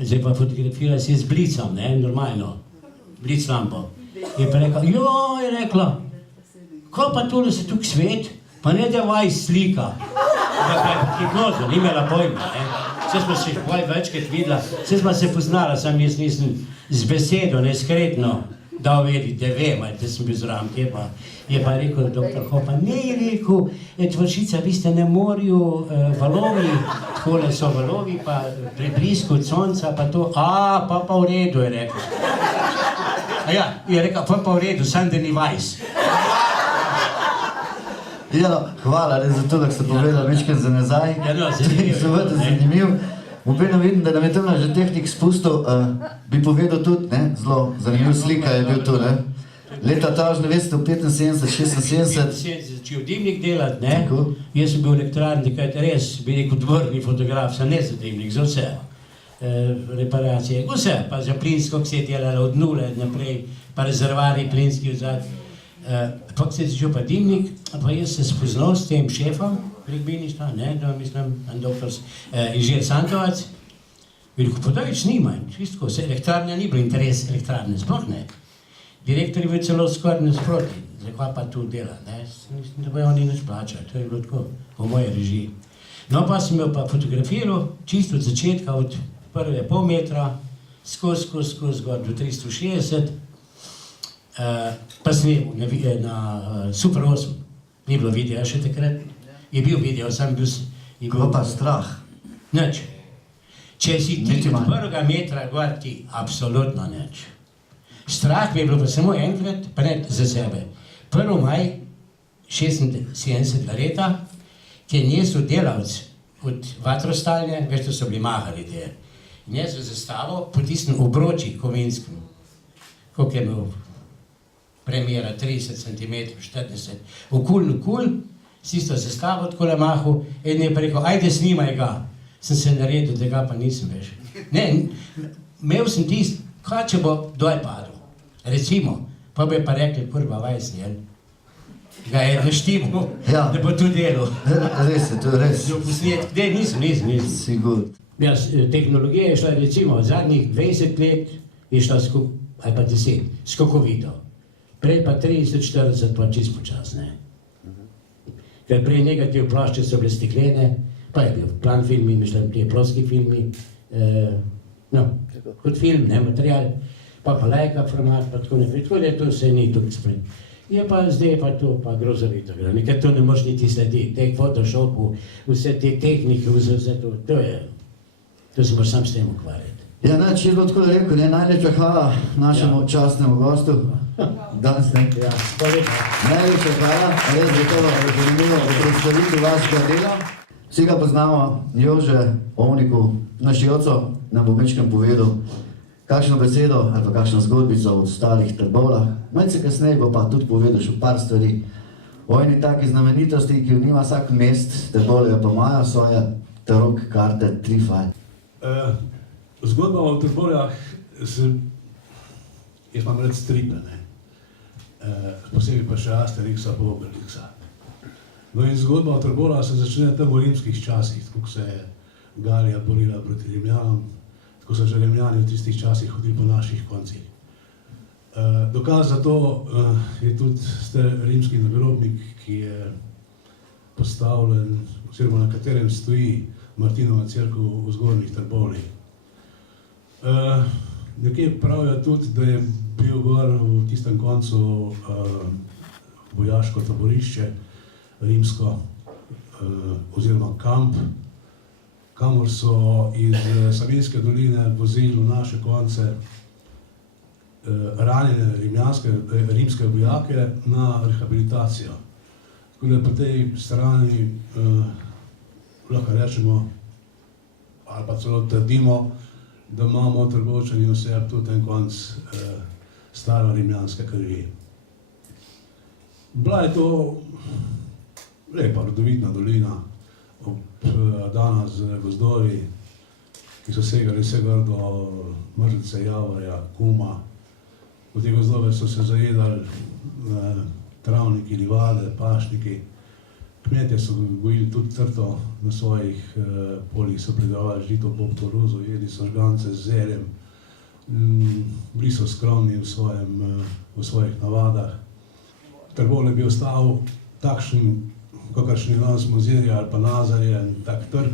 Zdaj pa fotografira si z blicom, ne, normalno. Blic lampo. Je pa rekla, je rekla, ko pa tole se tukaj svet, pa ne da vaj slika. Hipnozo, ni imela pojma, ne. Vse smo se večkrat videla, vse smo se poznala, sam jaz nisem z besedo, neskretno dal vedeti, da vem, da sem bil zraven, je pa rekel doktor Hopa, ne je rekel, Tvršica, vi ste na morju, valovi, takole so valovi, pa pri blisku od sonca, pa to, pa v redu, je rekel. Je rekel, pa v redu, sam da ni vajs. Ja, no, hvala za to, da ste povedali večkrat za nazaj. Ja, no, zanimiv. Obenem vidim, da nam je tam že tehnik spustil, bi povedal tudi, ne, zelo zanimiv slika je bil tu, ne. Leta tažne, veste, v 75, 76. Začel dimnik delati, ne. Jaz sem bil elektrarni, kaj res, bi rekel, dvorni fotograf, sem ne za dimnik, za vse. Reparacije, vse, pa za plinsko, ki se je delala od nule naprej, pa rezervari plinski vzad. Pa se je začel pa dimnik, pa jaz se spoznal s tem šefom gradbeništva, ne, da mislim, doktor inženir Santovac. In rekel, pa da več nima, čisto, se elektrarnja ni bilo interes elektrarne, sploh ne. Direktor je bil celo skoraj nasproti, zakaj pa tu dela, ne, mislim, da bojo oni nič plačali, to je bilo tako, v moji režiji. No, pa sem jo pa fotografiral, čisto od začetka, od prve pol metra, skozi gor do 360, pa snemal na Super 8, ni bilo videa še takrat, je bil video, sam bil... Kako pa strah? Nič. Če si ti od prvega metra gor, ti absolutno nič. Strah bi je bilo pa samo enkrat, pa ne za sebe. 1. maj 76 leta, ki je nesel delavc od vatrostalne, veš, to so bili mahali te, nesel zastavo, potisnil v obroči kovinskem, koliko je imel premjera, 30 cm, 40, okul, s tisto zastavo takole mahal, in je pa rekel, ajde snimaj ga, sem se naredil, da ga pa nisem veš. Ne, imel sem tist, kaj če bo doj padel, recimo, pa bi pa rekli, kurva vajs, jel? Ga je naštimal, da bo to delal. Res je, to je res. Ne, nisem. Sigur. Ja, tehnologija je šla recimo zadnjih 20 let, je šla ali pa 10, skokovito. Prej pa 30-40 pa čist počasne. Ker prej negativ plošče so bile steklene, pa je bil plan filmi, mislim, te ploski filmi, kot film, ne, material, pa lajka format, pa tako naprej, tako da to se ni tukaj sprem. Je pa zdaj pa to pa grozovito, nekaj to ne moš niti slediti, te Photoshopu, vse te tehnike, vse to, to se moš sam s tem ukvarjati. Ja, če bo tako rekel, najlepša hvala našemu častnemu gostu. Danes ne. Najlepša hvala, res je to zanimivo predstavitev vašega dela. Vsi ga poznamo, Jože Ovniku, naš Joco nam bo večkrat povedal kakšno besedo ali pa kakšno zgodbico od starih Trbovljah. Malce kasneje bo pa tudi povedal še par stvari o eni taki znamenitosti, ki jo nima vsak mest, Trbovlje pa imajo svoje tarok karte Trifaj. Zgodba o Trbovljah, jaz imam rad stripe, posebej pa še Asterixa pa Obelixa. No in zgodba o Trbovljah se začne tam v rimskih časih, tako se je Galija borila proti Rimljanom, tako so že Rimljani v tistih časih hodili po naših koncih. Dokaz za to je tudi rimski nagrobnik, ki je postavljen, oziroma na katerem stoji Martinova cerkev v Zgornjih Trbovljih. Nekje pravijo tudi, da je bil gor v tistem koncu vojaško taborišče, rimsko, oziroma kamp, kamor so iz Savinjske doline vozili v naše konce ranjene rimske vojake na rehabilitacijo. Tako da po tej strani lahko rečemo, ali pa celo trdimo, da imamo Trbovčani vse tudi en konc staro rimljanske krvi. Bila je to lepa, rodovitna dolina, obdana z gozdovi, ki so segali vse gor do Mrzlice, Javorja, Kuma. V te gozdove so se zajedali travniki, livade, pašniki. Kmetje so gojili tudi trto na svojih poljih, so pridelovali žito, bob, koruzo, jedli so žgance z zeljem, bili so skromni v svojih navadah. Trbol je bil ostal takšen, kakršni danes Mozirje ali pa Nazarje, tak trg,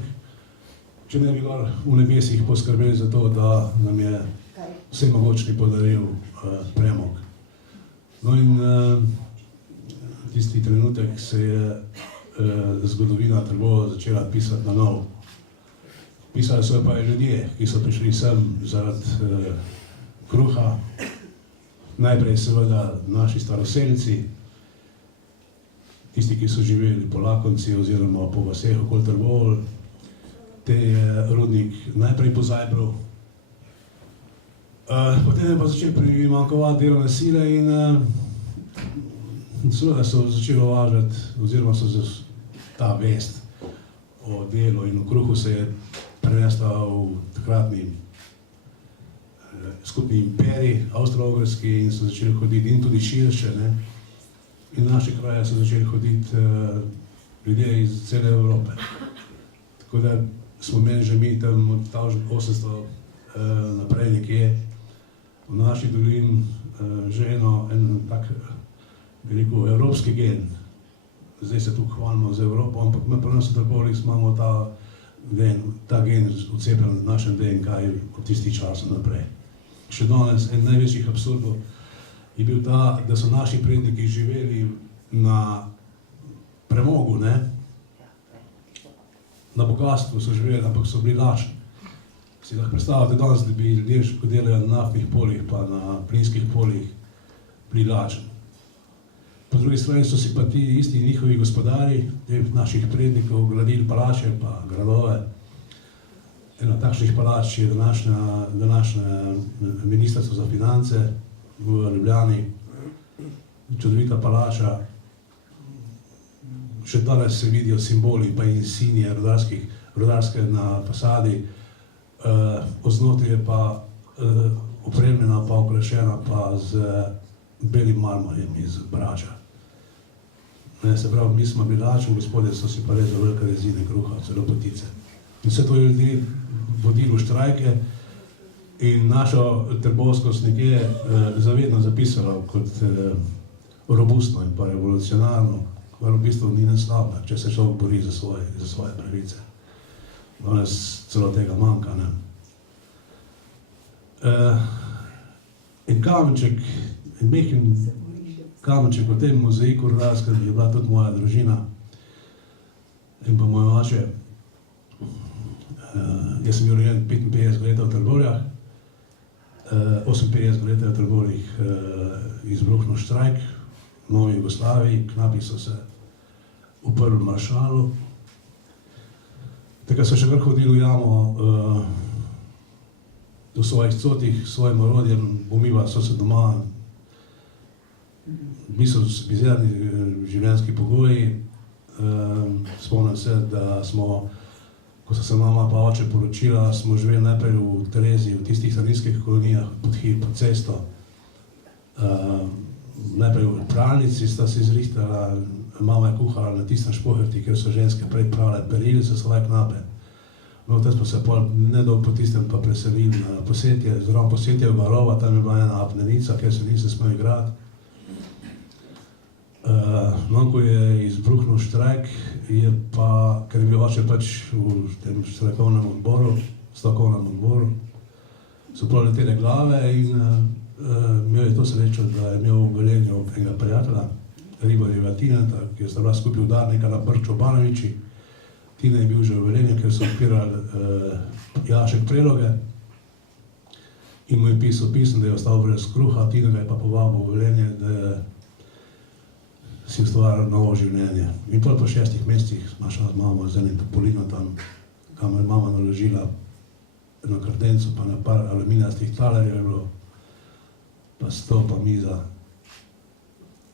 če ne bi gor v nebesih poskrbeli za to, da nam je vsemogočni podaril premog. No in tisti trenutek se je zgodovina Trbovelj začela pisati na novo. Pisali so pa ljudje, ki so prišli sem zaradi kruha, najprej seveda naši staroselci, tisti, ki so živeli po Lakonci oziroma po vaseh okoli Trbovelj, te je Rudnik najprej pozajbral. Potem je pa začel primanjkovati delovne sile in seveda so začeli uvažati, oziroma so ta vest o delu in o kruhu se je prenesla v takratni skupni imperij, Avstro-Ogrski, in so začeli hoditi in tudi širše, ne. In v naše kraje so začeli hoditi ljudje iz cele Evrope. Tako da smo imeli že mi tam od 1800 naprej nekje v naši dolini že en tak, bi rekel, evropski gen. Zdaj se tu hvalimo z Evropo, ampak mi pri nas v Trboveljih imamo ta gen vcepljen v našem DNK od tistih časov naprej. Še danes en največjih absurdov je bil ta, da so naši predniki živeli na premogu, ne? Na bogatstvu so živeli, ampak so bili lačni. Si lahko predstavljate danes, da bi ljudje, ko delajo na naftnih poljih pa na plinskih poljih, bili lačni. Po drugi strani so si pa ti isti njihovi gospodari, teh naših prednikov, gradili palače pa gradove. Ena takšnih palač je današnje ministrstvo za finance v Ljubljani, čudovita palača. Še danes se vidijo simboli pa insignije rudarske na fasadi, oznotri je pa opremljena pa okrašena pa z belim marmorjem iz Brača. Se pravi, mi smo bili lačni, gospodje so si pa rezali velike rezine kruha, celo potice. In vse to je ljudi vodilo v štrajke in našo Trbovskost nekje zavedno zapisalo kot robustno in pa revolucionarno, kar v bistvu ni ne slabo, če se človek bori za svoje pravice. Danes celo tega manjka, ne. In kamenček, en mehen kamenček v tem mozaiku rudarskem je bila tudi moja družina in pa moj oče. Jaz sem bil rojen 55 let v Trbovljah, 58 let v Trbovljih izbruhnil štrajk v Novi Jugoslaviji, knapi so se uprli maršalu. Takrat so še kar hodili v jamo v svojih cotih, svojim orodjem, umivali so se doma. Bili so bizarni življenjski pogoji. Spomnim se, da smo, ko so se mama pa oče poročila, smo živeli najprej v Tereziji, v tistih starinskih kolonijah pod cesto. Najprej v pralnici sta se izrihtala, mama je kuhala na tistem špohrti, kjer so ženske prej prale, perili so svoje knape. No, tam smo se pol nedolgo po tistem pa preselili na Posetje, zraven Posetje v Garova, tam je bila ena apnenica, kjer se nisem smel igrati. No, ko je izbruhnil štrajk, je pa, ker je bil oče pač v tem stavkovnem odboru, so pol letele glave in imel je to srečo, da je imel v Velenju enega prijatelja, Ribarjeva Tineta, ki sta bila skupaj udarnika na Brčo Banoviči. Tine je bil že v Velenju, ker so odpirali jašek preloge in mu je pisal pisem, da je ostal brez kruha. Tine ga je pa povabil v Velenje, da si ustvaril novo življenje. In pol po 6 mesecih smo šla z mamo z enim topolinom tam, kamor je mama naložila eno krtenco, pa na par aluminijastih talerjev je bilo, pa stol, pa miza.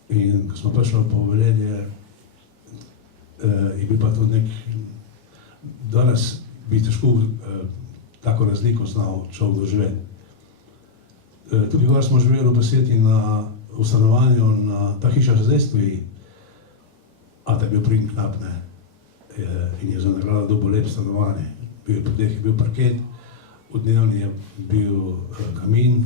In ko smo prišli po Velenje, je bil pa tudi nek, danes bi težko tako razliko znal človek doživeti. Tudi gor smo živeli v Poseti v stanovanju, ta hiša že zdaj stoji, Ata je bil pridn knap, ne, in je za nagrado dobil lep stanovanje. Bil je podeh, je bil parket, v dnevni je bil kamin,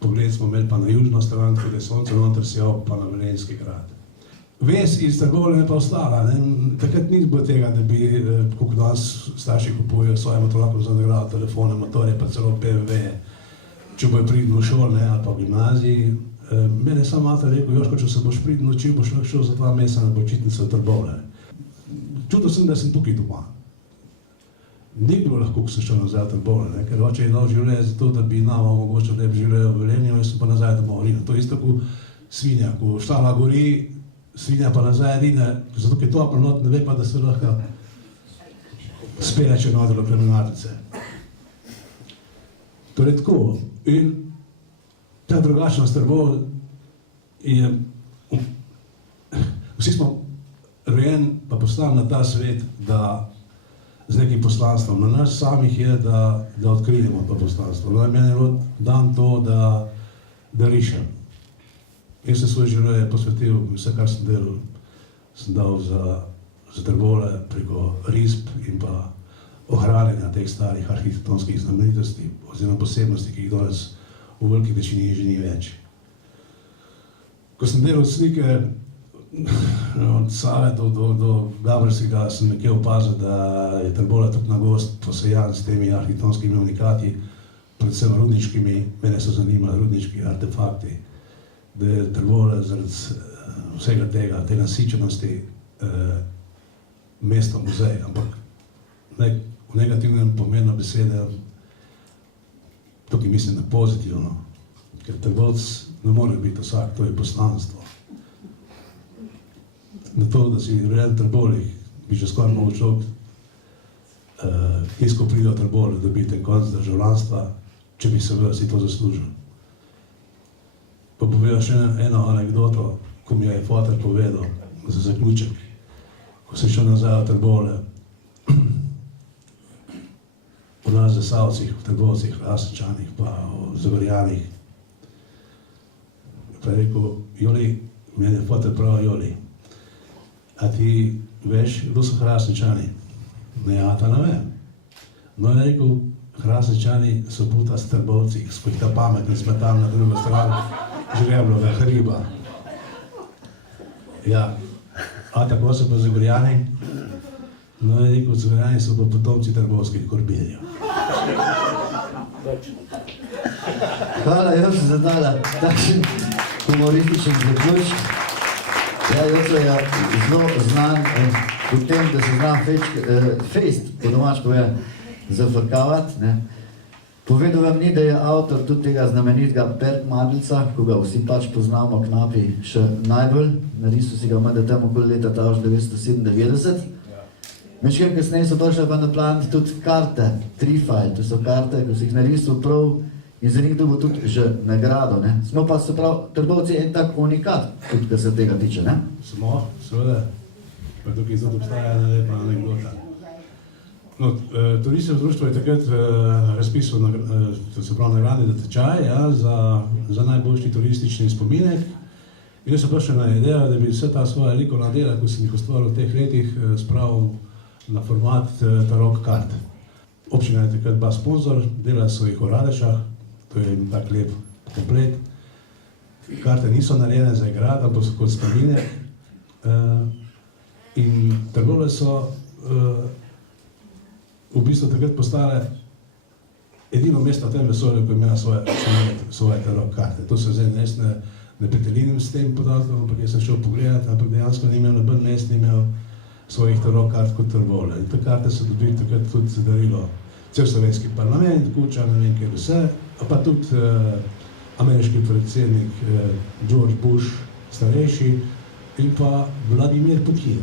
pogled smo imeli pa na južno stran, kjer je sonce noter sjel, pa na Velenjski grad. Ves iz Trbovlja je pa ostala, ne, takrat ni bilo tega, da bi, koliko danes starši kupujejo svojim otrokom za nagrado telefone, motorje, pa celo BMW, če bojo pridno v šol, ne, ali pa v gimnaziji. Mene je sam mata rekel, Joško, če se boš pridno učil, boš lahko šel za 2 meseca na počitnice v Trbovlje. Čutil sem, da sem tukaj doma. Ni bilo lahko, ko sem šel nazaj v Trbovlje, ker oče je dal življenje za to, da bi nama omogočil lep življenje v Velenju, jaz sem pa nazaj domov rino. To je isto kot svinja, ko štala gori, svinja pa nazaj rine, zato ker je toplo not, ne ve pa, da se lahko spelje če noter do Klemenatice. Torej tako. In ta drugačnost Trbovlj je, vsi smo rojen pa poslani na ta svet, da z nekim poslanstvom. Na nas samih je, da odkrijemo to poslanstvo. Meni je dan to, da rišem. Jaz sem svoj življenje posvetil, vse, kar sem delal, sem dal za Trbovlje preko risb in pa ohranjanja teh starih arhitektonskih znamenitosti oziroma posebnosti, ki jih danes v veliki večini že ni več. Ko sem delal slike od Save do Gabrskega, sem nekje opazil, da je Trbovlje tako nagost posejan s temi arhitektonskimi unikati, predvsem rudniškimi, mene so zanimali rudniški artefakti, da je Trbovlje zaradi vsega tega, te nasičenosti mesto muzej, ampak v negativnem pomenu besede, tukaj mislim na pozitivno, ker Trbovec ne more biti vsak, to je poslanstvo. Na to, da si rojen v Trbovljih, bi že skoraj mogel človek, tisto pride v Trbovlje, dobiti en konc državljanstva, če bi seveda si to zaslužil. Pa povedal še eno anekdoto, ko mi je foter povedal za zaključek, ko sem šel nazaj v Trbovlje, v nas Zasavcih, v Trbovcih, Hrastničanih, pa v Zagorjanih. Pa je rekel, Joli, meni je foter prav, Joli, a ti veš, kdo so Hrastničani? Ne, ja, ta ne vem. No, je rekel, Hrastničani so butasti Trbovci, spojih ta pametni smo tam na drugo stran Žrebljega hriba. Ja, a tako so pa Zagorjani? No, je rekel, Zagorjani so pa potomci trbovskih korbirjev. Hvala, Jošo, za tale takšen humorističen zaključek. Ja, Jošo je zelo znan v tem, da se zna fejst, po domačko je, zafrkavati. Povedal vam ni, da je avtor tudi tega znamenitega Perkmadlca, ko ga vsi pač poznamo, knapi še najbolj. Narisal si ga mada tam okoli leta 1997. Mečkaj kasneje so prišle pa na plan tudi karte, trifaj, to so karte, ko si jih narisal prav in za njih dobil tudi že nagrado. Smo pa se prav Trbovci en tak unikat, tudi kar se tega tiče, ne? Smo, seveda, pa tukaj zato obstaja ena lepa anekdota. No, Turistično društvo je takrat razpisal nagradni natečaj za najboljši turistični spominek. In jaz sem prišel na idejo, da bi vse ta svoja likovna dela, ko sem jih ustvaril v teh letih, spravil na format tarok kart. Občina je takrat bila sponzor, delali so jih v Radečah, to je tak lep komplet. Karte niso narejene za igrati, ampak so kot spominek. In Trbovlje so v bistvu takrat postale edino mesto v tem vesolju, ko je imela svoje tarok karte. To se zdaj ne pretelinim s tem podatkom, ampak jaz sem šel pogledati, ampak dejansko ni imel noben mest, ni imel svojih tarok kart kot Trbovlje. In te karte so dobili takrat tudi darilo cel slovenski parlament, Kuča, ne vem kaj vse, pa tudi ameriški predsednik George Bush starejši in pa Vladimir Putin.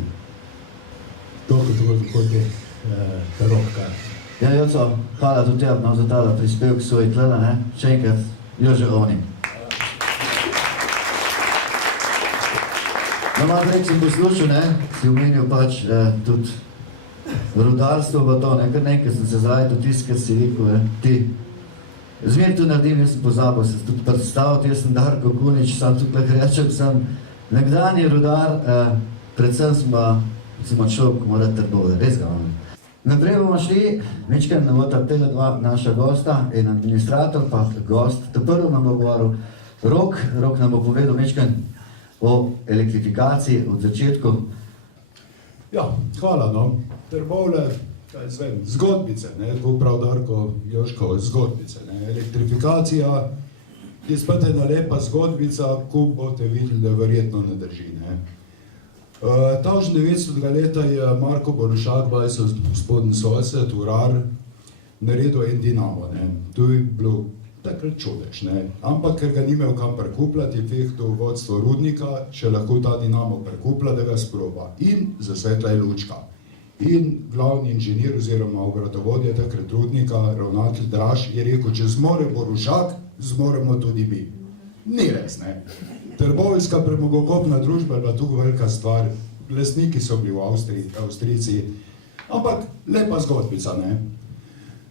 Toliko teh tarok kart. Ja, Joco, hvala tudi tebi za tale prispevek svoj tlele, ne? Še enkrat, Jože Ovnik. No, malo prej sem poslušal, ne, si omenil pač tudi rudarstvo pa to, kar nekaj sem se zdaj tudi tisti, kar si rekel, ti. Zmer to naredim, jaz sem pozabil, sem tudi predstavil, jaz sem Darko Kunič, sam tukaj rečem, sem nekdanji rudar predvsem smo človek, ki mora Trbovlje, res ga imamo. Naprej bomo šli, večkrat nam bosta tele dva naša gosta, en administrator pa gost. Prvo nam bo govoril Rok nam bo povedal večkrat o elektrifikaciji od začetku. Ja, hvala, no. Trbovlje, kaj zvem, zgodbice, ne, tako prav Darko Joško, zgodbice, ne. Elektrifikacija je spet ena lepa zgodbica, ko boste videli, da verjetno ne drži, ne. 1900 leta je Marko Borušak, bajso gospodin sosed, urar, naredil en dinamo, ne. To je bilo takrat čudež, ne. Ampak, ker ga ni imel kam prekupljati, je fehto vodstvo rudnika, če lahko ta dinamo prekuplja, da ga sproba. In zasvetla je lučka. In glavni inženir oziroma obratovodja takrat rudnika, ravnatelj Draž, je rekel, če zmore Borušak, zmoremo tudi mi. Ni res, ne. Trbovljska premogokopna družba je bila tukaj velika stvar, lastniki so bili v Avstrijci, ampak lepa zgodbica, ne.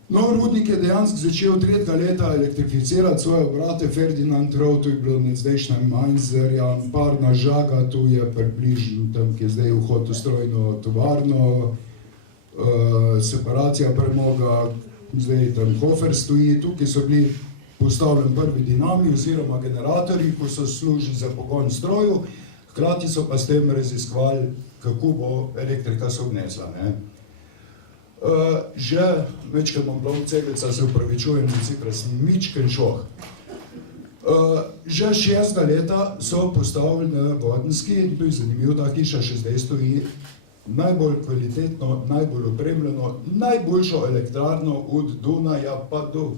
No, rudnik je dejansko začel 3. leta elektrificirati svoje obrate, Ferdinand Rov, tu je bilo zdajšnja Mainzerja, parna žaga, tu je približno tam, ki je zdaj vhod v strojno tovarno, separacija premoga, zdaj tam Hofer stoji, tukaj so bili postavljeni prvi dinami oziroma generatorji, ko so služili za pogon stroju, hkrati so pa s tem raziskovali, kako bo elektrika se obnesla, ne. Že večkrat bom blok ceglica, se upravičujem, mičken šoh. Že 6. leta so postavili na Vodenski, to je zanimivo, ta hiša še zdaj stoji, najbolj kvalitetno, najbolj opremljeno, najboljšo elektrarno od Dunaja pa do,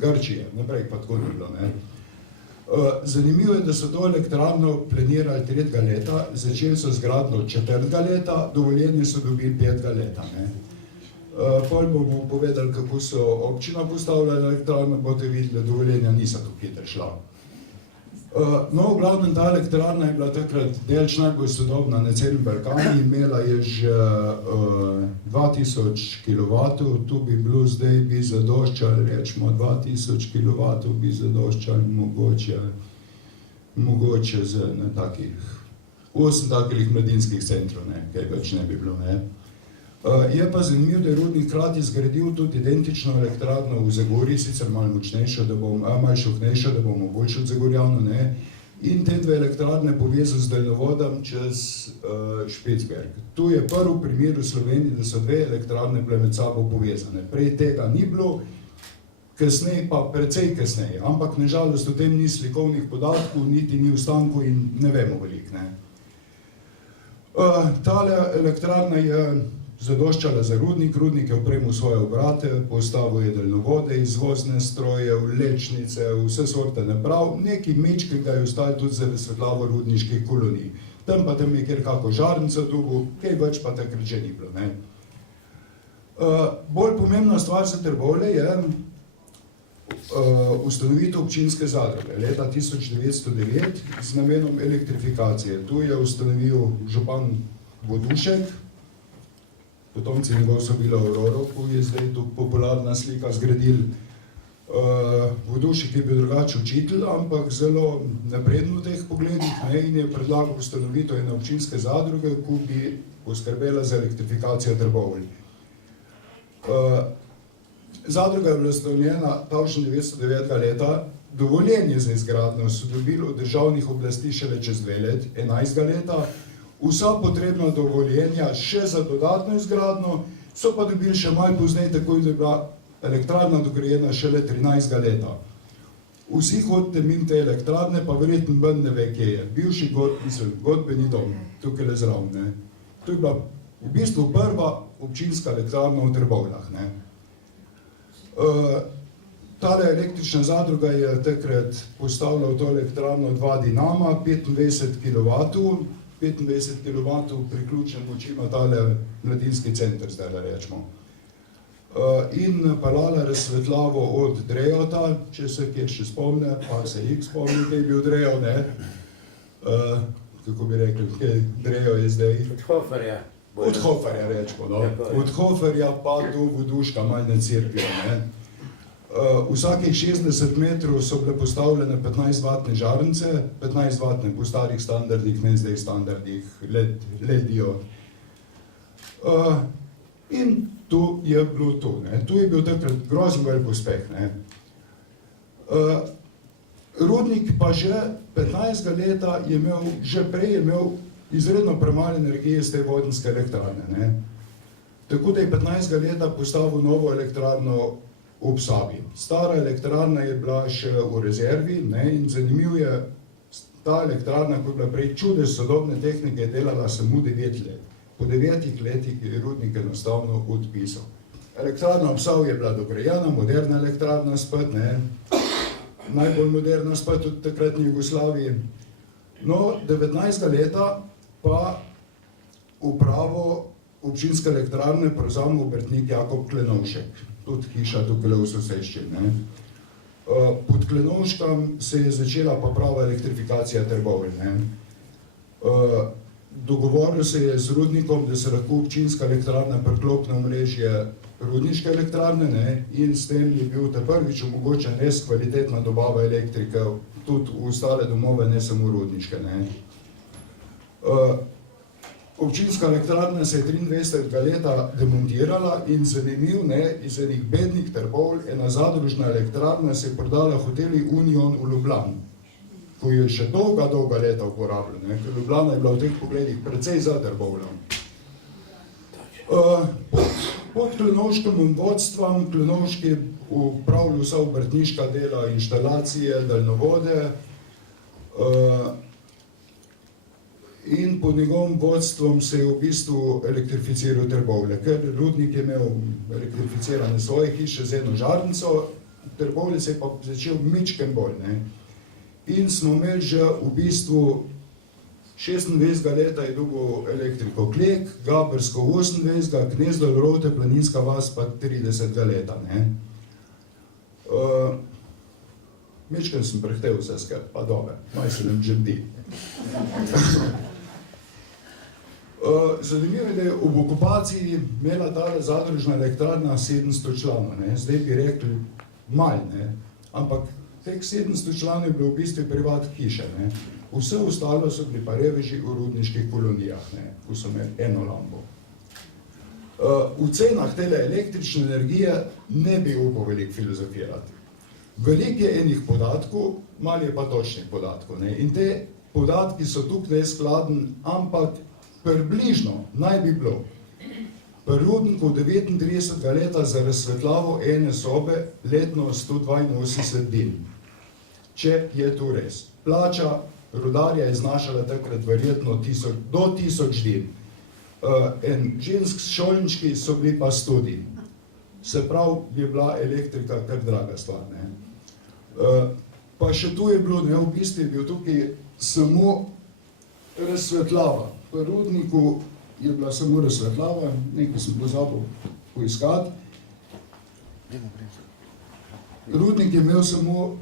Grčije, naprej pa tako ni bilo, ne. Zanimivo je, da so to elektrarno planirali 3. leta, začeli so z gradnjo 4. leta, dovoljenje so dobili 5. leta, ne. Pol bomo povedali, kako so občina postavljala elektrarno, boste videli, da dovoljenja niso tako hitro šla. No, v glavnem ta elektrarna je bila takrat delč najbolj sodobna na celem Balkanu, imela je že 2000 kW, tu bi bilo zdaj, bi zadoščali, rečemo 2000 kW, bi zadoščali mogoče z takih 8 takih mladinskih centrov, ne, kaj več ne bi bilo, ne. Je pa zanimivo, da je rudnik hkrati zgradil tudi identično elektrarno v Zagorji, sicer malo močnejšo, malo šoknejšo, da bomo boljši od Zagorjano, ne. In te dve elektrarne povezal z daljnovodom čez Špicberg. Tu je prvi primer v Sloveniji, da so dve elektrarne bile med sabo povezane. Prej tega ni bilo, kasneje pa precej kasneje, ampak nažalost o tem ni slikovnih podatkov, niti ni v stanku in ne vemo veliko, ne. Tale elektrarna je zadoščala za rudnik, rudnik je opremil svoje obrate, postavil je daljnovode, izvozne stroje, vlečnice, vse sorte naprav, neki mečki ga je ostali tudi za razsvetljavo rudniških kolonij. Tam pa tam je kjer kako žarnico dobil, kaj več pa takrat že ni bilo, ne. Bolj pomembna stvar za Trbovlje je ustanovitev občinske zadruge leta 1909 z namenom elektrifikacije. Tu je ustanovil župan Vodušek, potomci njegov so bili v Roroku, je zdaj tu popularna slika, zgradili. Vodušek je bil drugače učitelj, ampak zelo napreden v teh pogledih, ne, in je predlagal ustanovitev ene občinske zadruge, ki bi poskrbela za elektrifikacijo Trbovlj. Zadruga je bila ustanovljena 1909 leta, dovoljenje za izgradnjo so dobili od državnih oblasti šele čez 2 leti, 11. leta, vsa potrebna dovoljenja še za dodatno izgradnjo, so pa dobili še malo pozneje, tako da je bila elektrarna dograjena šele 13. leta. Vsi hodite mimo te elektrarne, pa verjetno ben ne ve, kje je. Bivši godbeni dom, tukaj le zraven, ne. To je bila v bistvu prva občinska elektrarna v Trbovljah, ne. Tale električna zadruga je takrat postavila v to elektrarno 2 dinama, 25 kW, 25 kW priključen moči ima tale mladinski center, zdaj da rečemo. In napeljala razsvetljavo od Drejota, če se kjer še spomne, pa se X spomni, kaj je bil Drejo, ne? Kako bi rekli, kaj Drejo je zdaj? Od Hoferja. Od Hoferja, rečemo, no. Od Hoferja pa do Voduška, malo na Cerkljo, ne? Vsakih 60 metrov so bile postavljene 15-vatne žarnice, 15-vatne po starih standardih, ne zdaj standardih, LED diod. In tu je bilo to. Tu je bil takrat grozen velik uspeh. Rudnik pa že 15 leta je imel, že prej je imel izredno premalo energije iz te vodenske elektrarne. Tako da je 15 leta postavil novo elektrarno ob Savi. Stara elektrarna je bila še v rezervi in zanimiv je, ta elektrarna, ko je bila prej čudež sodobne tehnike, je delala samo 9 let. Po 9 letih je rudnik enostavno odpisal. Elektrarna ob Savi je bila dograjena, moderna elektrarna spet, najbolj moderna spet v takratni Jugoslaviji. No, 19. leta pa upravo občinske elektrarne prevzame obrtnik Jakob Klenovšek, tudi hiša tukaj v soseščini. Pod Klenovškom se je začela pa prava elektrifikacija Trbovelj. Dogovoril se je z rudnikom, da se lahko občinska elektrarna priklopi na omrežje rudniške elektrarne in s tem je bil ta prvič omogočen res kvalitetna dobava elektrike tudi v ostale domove, ne samo rudniške. Občinska elektrarna se je 23. leta demontirala in zanimiv, iz enih bednih Trbovelj, ena zadružna elektrarna se je prodala hoteli Union v Ljubljani, ko je še dolga leta uporabljena, ker Ljubljana je bila v teh pogledih precej za Trboveljom. Pod Klenovškovim vodstvom, Klenovški je upravljal vsa obrtniška dela, inštalacije, daljnovode, in pod njegovim vodstvom se je v bistvu elektrificiral Trbovelj, ker rudnik je imel elektrificirane svoje hiše z eno žarnico, Trbovelj se je pa začel mičken bolj. In smo imeli že v bistvu 26. leta je dobil elektriko Klek, Gabersko 28. Gnezdo, Rovte, Planinska vas pa 30. leta. Mičken sem prehtev vse skrb, pa dober, maj se nam žrdi. Zanimivo je, da je ob okupaciji imela ta zadružna elektrarna 700 članov. Zdaj bi rekli manj, ampak teh 700 članov je bilo v bistvu privat hiše. Vse ostalo so bili pa reveži v rudniških kolonijah, ko so imeli eno lampo. V cenah tele električne energije ne bi upal veliko filozofirati. Veliko je enih podatkov, malo je pa točnih podatkov. In te podatki so tukaj neskladni, ampak približno naj bi bilo pri rudniku 39. leta za razsvetljavo ene sobe letno 182 din. Če je to res. Plača rudarja je znašala takrat verjetno do 1000 din. En žensk šolnički so bili pa 100 din. Se pravi, je bila elektrika kar draga stvar. Pa še tu je bilo, v bistvu je bil tukaj samo razsvetljava. Pri rudniku je bila samo razsvetljava, nekaj sem pozabil poiskati. Rudnik je imel samo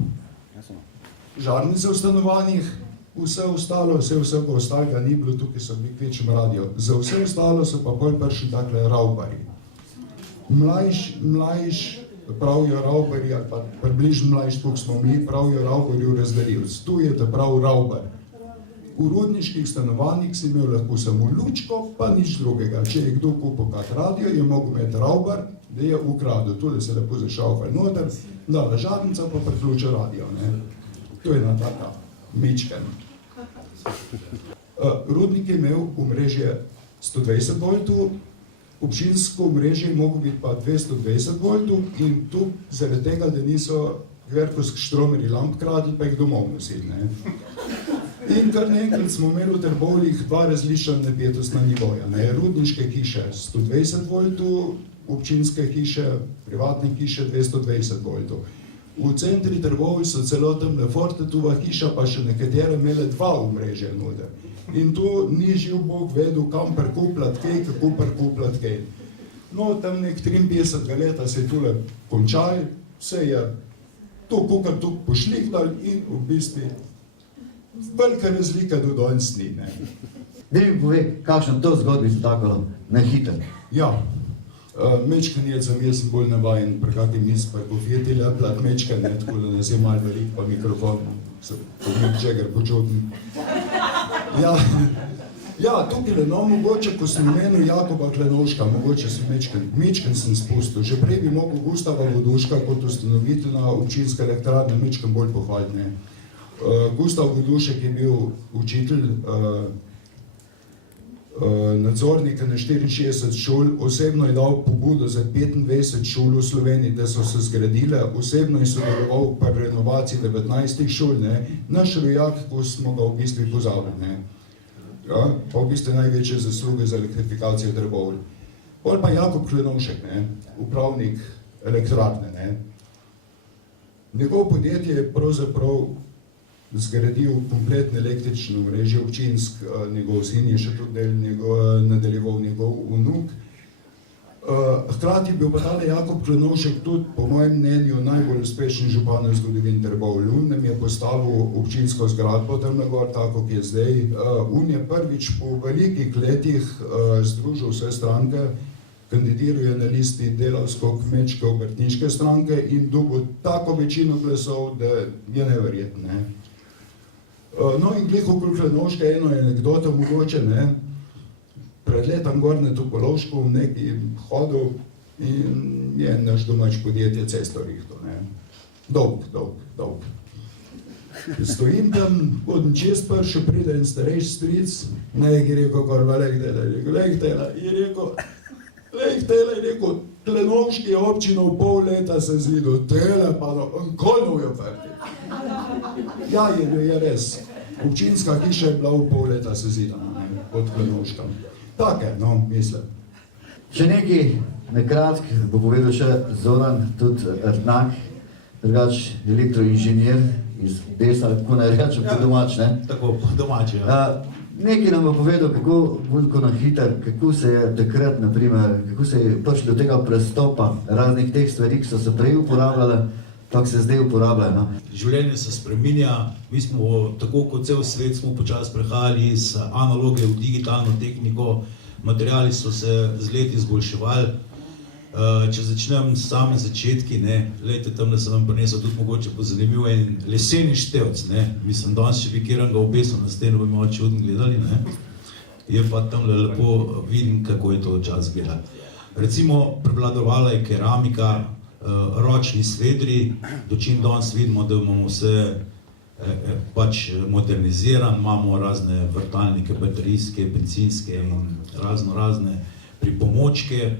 žarnice v stanovanjih, vse ostalo, vse ostalega ni bilo, tukaj so bili kvečem radio. Za vse ostalo so pa bolj prišli takle ravbari. Mlajš, pravijo ravbari, ali pa približno mlajš, koliko smo mi, pravijo ravbari v razdelilc. Tu je ta prav ravbar. V rudniških stanovanjih si imel lahko samo lučko, pa nič drugega. Če je kdo kupil kak radio, je mogel imeti ravbar, da je ukradil. Tule se lepo zašaufal noter, dala žarnica, pa priključil radio. To je ena taka mičken. Rudnik je imel omrežje 120 voltov, občinsko omrežje je moglo biti pa 220 voltov in tu zaradi tega, da niso gverkovski štromeri lamp kradli, pa jih domov nosili. In kar naenkrat smo imeli v Trbovljih dva različna napetostna nivoja. Rudniške hiše 120 voltov, občinske hiše, privatne hiše 220 voltov. V centri Trbovlj so celo tamle Fortetova hiša, pa še nekatere imele dva omrežja noter. In tu ni živ Bog vedel, kam prikupljati kaj, kako prikupljati kaj. No, tam nek 53. leta se je tule končal, vse je to kukar tu pošlihtali in v bistvu velika razlika do danes ni. Da mi pove, kakšno to zgodbico tako na hiter. Ja, Mečkan je za jaz sem bolj navajen, pri kakvi mis pa je bufeti leplat mečkan, ne, tako da nas je malo velik, pa mikrofon, se pomik Jagger počutim. Ja, tukaj no, mogoče, ko sem omenil Jakoba Klenovška, mogoče sem mečkan sem spustil. Že prej bi mogel Gustava Voduška kot ustanovitelja občinske elektrarne mečkan bolj pohvaliti, ne. Gustav Vodušek je bil učitelj, nadzornika na 64 šol, osebno je dal pobudo za 25 šol v Sloveniji, da so se zgradile, osebno je sodeloval pri renovaciji 19 šol, ne. Naš rojak, ko smo ga v bistvu pozabili, ne. Ja, pa v bistvu največje zasluge za elektrifikacijo Trbovlj. Pol pa Jakob Klenovšek, ne, upravnik elektrarne, ne. Njegov podjetje je pravzaprav zgradil kompletno električno mrežje občinsk, njegov sin je še tudi nadaljeval njegov vnuk. Hkrati bil pa tale Jakob Klenovšek tudi, po mojem mnenju, najbolj uspešen župan v zgodovini Trbovlj. On nam je postavil občinsko zgradbo tam na gor, tako ki je zdaj. On je prvič po velikih letih združil vse stranke, kandidiral je na listi delavsko-kmečke obrtniške stranke in dobil tako večino glasov, da je neverjetno, ne. No in glih okoli Klenovška eno anekdoto mogoče, ne. Pred letom gor na Topolovšku v neki hodil in je naš domač podjetje cesto rihto, ne. Dolg. Stojim tam, odem čez pršel, pride en starejši stric, ne, je rekel, korva, lehtela, je rekel, Klenovški je občino v pol leta se zidil, tele pa kolno je oferti. Ja, je res. Občinska hiša je bila v pol leta se zidana, ne, pod Klenovškom. Take, no, mislim. Še nekaj nekratk bo povedal še Zoran, tudi Rtnak, drugač elektroinženir iz Desa, kako naj rečem, po domač, ne? Tako, po domač, ja. Nekaj nam bo povedal, kako veliko na hiter, kako se je takrat, naprimer, kako se je prišlo do tega prestopa raznih teh stvari, ki so se prej uporabljale, tako se zdaj uporabljajo, no? Življenje se spreminja, mi smo, tako kot cel svet, smo počasi prehajali iz analoge v digitalno tehniko, materiali so se z leti izboljševali. Če začnem s same začetki, ne, glejte, tamle sem vam prinesel tudi mogoče pozanimiv en leseni števc, ne, mislim, danes če bi kjeranga obesil na steno, bi malo čudno gledali, ne, je pa tamle lepo vidim, kako je to čas gledati. Recimo, prevladovala je keramika, ročni svedri, dočim danes vidimo, da imamo vse pač moderniziran, imamo razne vrtalnike, baterijske, bencinske in razne pripomočke.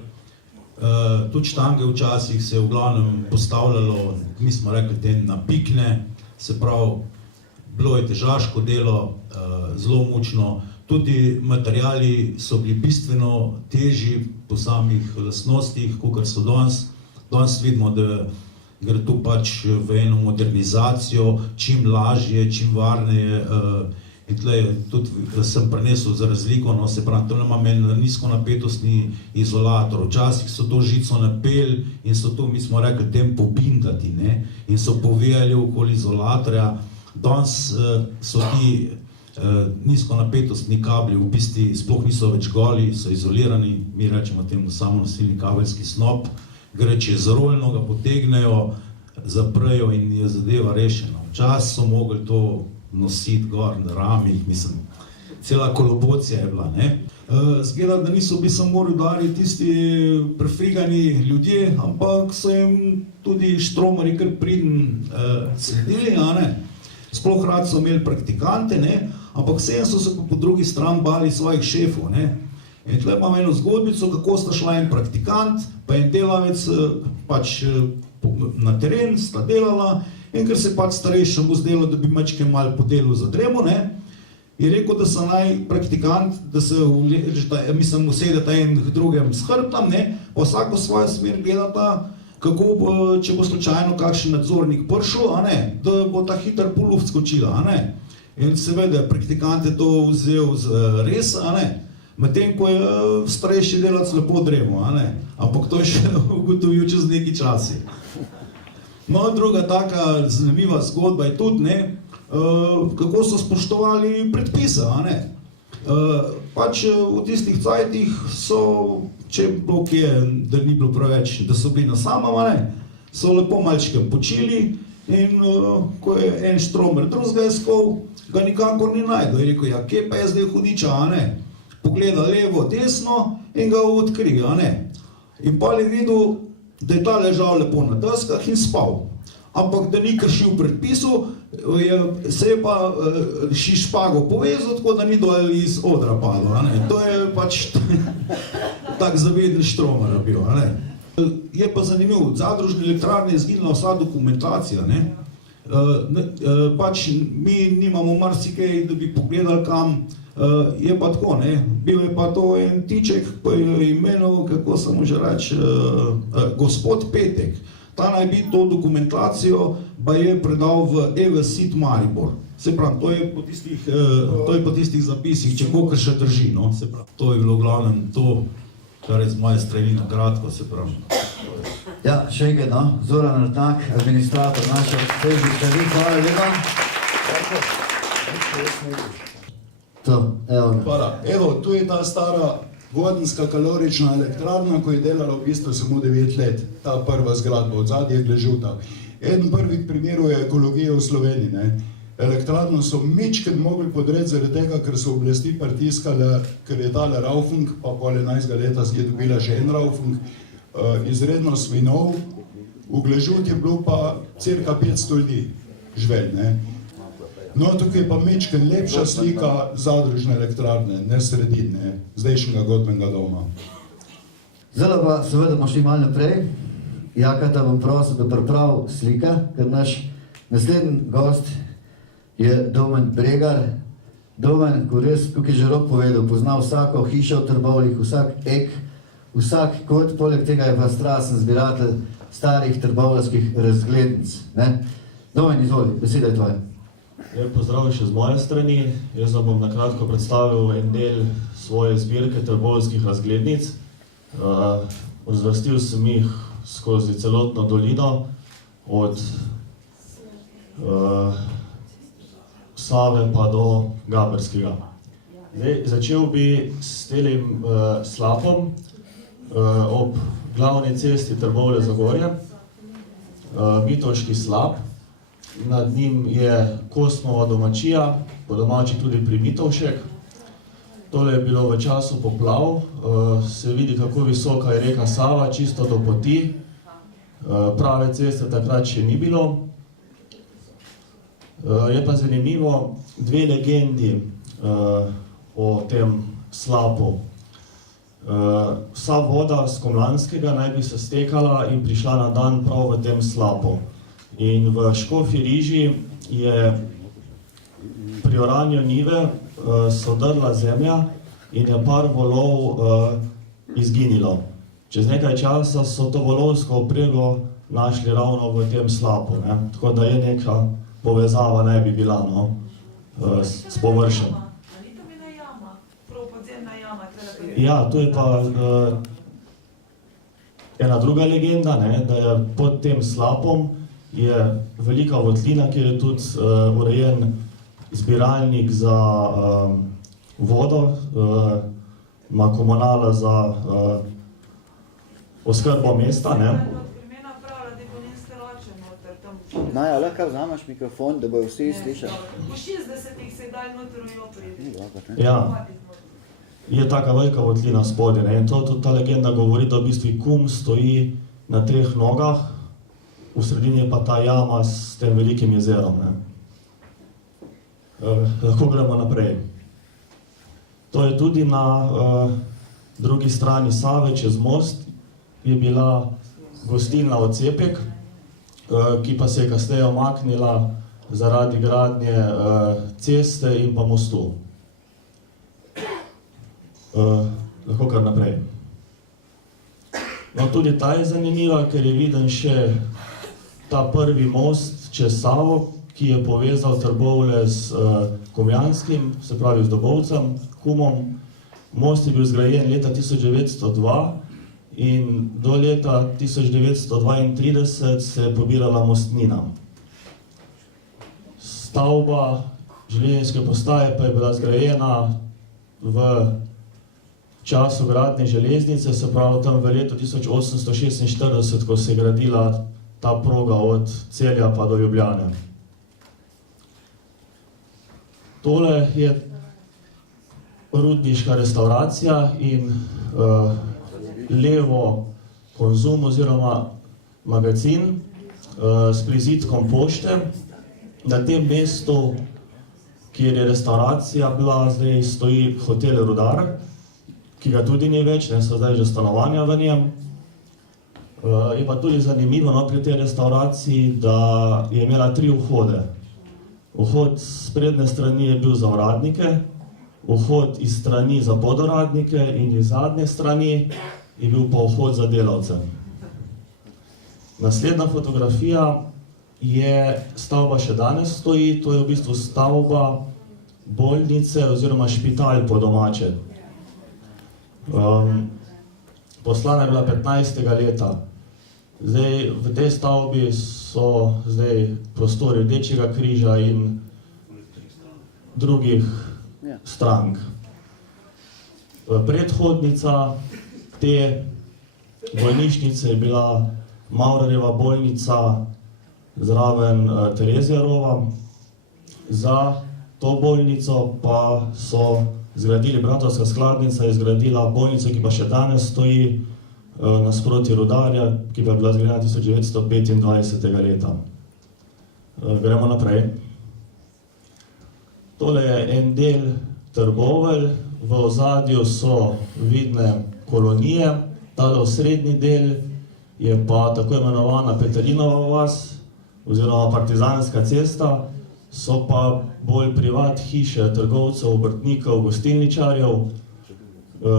Tudi štange včasih se je v glavnem postavljalo, mi smo rekli, te napikne, se pravi, bilo je težaško delo, zelo mučno, tudi materiali so bili bistveno težji po samih lastnostih, kakor so danes. Danes vidimo, da gre tu pač v eno modernizacijo, čim lažje, čim varneje, in tle tudi sem prinesel za razliko, no, se pravi, tam imam en nizkonapetostni izolator, včasih so to žico napeli in so to, mi smo rekli, tem pobindati, ne, in so povejali okoli izolatorja. Danes so ti nizkonapetostni kabli v bistvu sploh niso več goli, so izolirani, mi rečemo temu samonosilni kabelski snop, gre čez rolno, ga potegnejo, zaprejo in je zadeva rešena. Včasih so mogli to nositi gor na ramih, mislim, cela kolobocija je bila, ne. Zgleda, da niso bili samo rudarji tisti prefrigani ljudje, ampak so jim tudi štromarji kar pridn sledili, a ne. Sploh rad so imeli praktikante, ne, ampak vseeno so se po drugi strani bali svojih šefov, ne. In tle imam eno zgodbico, kako sta šla en praktikant, pa en delavec pač na teren, sta delala, in ker se pač starejšemu zdelo, da bi mačke malo podelil za dremo, ne, je rekel, da se naj praktikant, da se usedeta en k drugem s hrbtom, ne, pa vsako svojo smer gledata, kako bo, če bo slučajno kakšen nadzornik prišel, a ne, da bo ta hiter po luft skočila, a ne. In seveda praktikant je to vzel res, a ne, medtem ko je starejši delac lepo dremo, a ne, ampak to je še ugotovil čez neki časi. No, druga taka zanimiva zgodba je tudi, ne, kako so spoštovali predpise, a ne. Pač v tistih cajtih so, če bilo kje, da ni bilo preveč, da so bili na samem, so lepo malčkem počili in ko je en štromer drugega iskal, ga nikakor ni najdel. Je rekel, ja, kje pa je zdaj hudiča, Pogleda levo, desno in ga odkrije, In pa je videl, da je ta ležal lepo na deskah in spal. Ampak da ni kršil predpisu, se je pa špago povezal, tako da ni dol iz odra padlo. To je pač tak zaveden štromer bil. Je pa zanimivo, v zadružni elektrarni je zginila vsa dokumentacija. Pač mi nimamo marsikaj, da bi pogledali kam. Je pa tako, bil je pa to en tiček po imenu, kako se mu že reče, gospod Petek. Ta naj bi to dokumentacijo je predal v EVSIT Maribor. Se pravi, to je po tistih zapisih, če koliko še drži. Se pravi, to je bilo v glavnem to, kar je z moje strani na kratko, se pravi. Ja, še enkrat, Zoran Rtnak, administrator naše težišče, hvala lepa. To, evo ga. Hvala. Evo, tu je ta stara vodenska kalorična elektrarna, ko je delala v bistvu samo 9 let. Ta prva zgradba, od zadnje je gležuta. Eden prvih primerov je ekologija v Sloveniji. Elektrarno so mičkrat mogli podreti zaradi tega, ker so oblasti pritiskale, ker je tale Raufung, pa pol 11. leta je dobila še en Raufung, izredno svinov. V gležut je bilo pa cirka 500 ljudi živeli. No, tukaj je pa mečken lepša slika zadružne elektrarne, ne sredine, zdajšnjega godbenega doma. Zdaj pa seveda bomo šli malo naprej. Jakata bom prosil, da pripravi slika, ker naš naslednji gost je Domen Bregar. Domen, ko res, kot je že Rok povedal, pozna vsako hišo v Trbovljah, vsak ek, vsak kot, poleg tega je pa strasten zbiratelj starih trbovljskih razglednic. Domen, izvoli, beseda je tvoja. Pozdrav še z moje strani. Jaz vam bom na kratko predstavil en del svoje zbirke trbovljskih razglednic. Razvrstil sem jih skozi celotno dolino, od Save pa do Gaberskega. Začel bi s telim slapom ob glavni cesti Trbovlje-Zagorje, Mitovški slap. Nad njim je Kosmova domačija, po domači tudi Primitovšek. Tole je bilo v času poplav, se vidi, kako visoka je reka Sava, čisto do poti. Prave ceste takrat še ni bilo. Je pa zanimivo dve legendi o tem slapu. Vsa voda z Komlanskega naj bi se stekala in prišla na dan prav v tem slapu. In v Škofji Riži je pri oranju njive sodrla zemlja in je par volov izginilo. Čez nekaj časa so to volovsko oprego našli ravno v tem slapu, tako da je neka povezava ne bi bila s površjem. Ali to bila jama, prav podzemna jama? Ja, tu je pa ena druga legenda, da je pod tem slapom je velika votlina, kjer je tudi urejen zbiralnik za vodo, ima komunala za oskrbo mesta. Maja, lahko vzameš mikrofon, da bojo vsi slišali? V 60-ih se daj noter v Jopriji. Ja, je taka velika votlina spodaj. In tudi ta legenda govori, da v bistvu kum stoji na 3 nogah, v sredini je pa ta jama s tem velikim jezerom. Lahko gremo naprej. To je tudi na drugi strani Save, čez most, je bila gostilna Odcepek, ki pa se je kasneje omaknila zaradi gradnje ceste in pa mostu. Lahko kar naprej. No, tudi ta je zanimiva, ker je viden še ta prvi most čez Savo, ki je povezal Trbovlje z Komjanskim, se pravi z Dobovcem, Kumom. Most je bil zgrajen leta 1902 in do leta 1932 se je pobirala mostnina. Stavba železniške postaje pa je bila zgrajena v času gradnje železnice, se pravi tam v letu 1846, ko se je gradila ta proga od Celja pa do Ljubljane. Tole je rudniška restauracija in levo Konzum oziroma magazin s prizidkom pošte. Na tem mestu, kjer je restauracija bila, zdaj stoji hotel Rudar, ki ga tudi ni več, ne, so zdaj že stanovanja v njem. Je pa tudi zanimivo pri tej restauraciji, da je imela 3 vhode. Vhod s prednje strani je bil za uradnike, vhod iz strani za poduradnike in iz zadnje strani je bil pa vhod za delavce. Naslednja fotografija je stavba še danes stoji, to je v bistvu stavba bolnice oziroma špital po domače. Poslana je bila 15. leta. Zdaj, v tej stavbi so zdaj prostori Rdečega križa in drugih strank. Predhodnica te bolnišnice je bila Maurerjeva bolnica zraven Terezijrova. Za to bolnico pa so zgradili, Bratovska skladnica je zgradila bolnico, ki pa še danes stoji nasproti Rudarja, ki pa je bila zgradila 1925. leta. Gremo naprej. Tole je en del Trbovelj, v ozadju so vidne kolonije, tale osrednji del je pa tako imenovana Petelinova vas oziroma Partizanska cesta, so pa bolj privat hiše trgovcev, obrtnikov, gostilničarjev.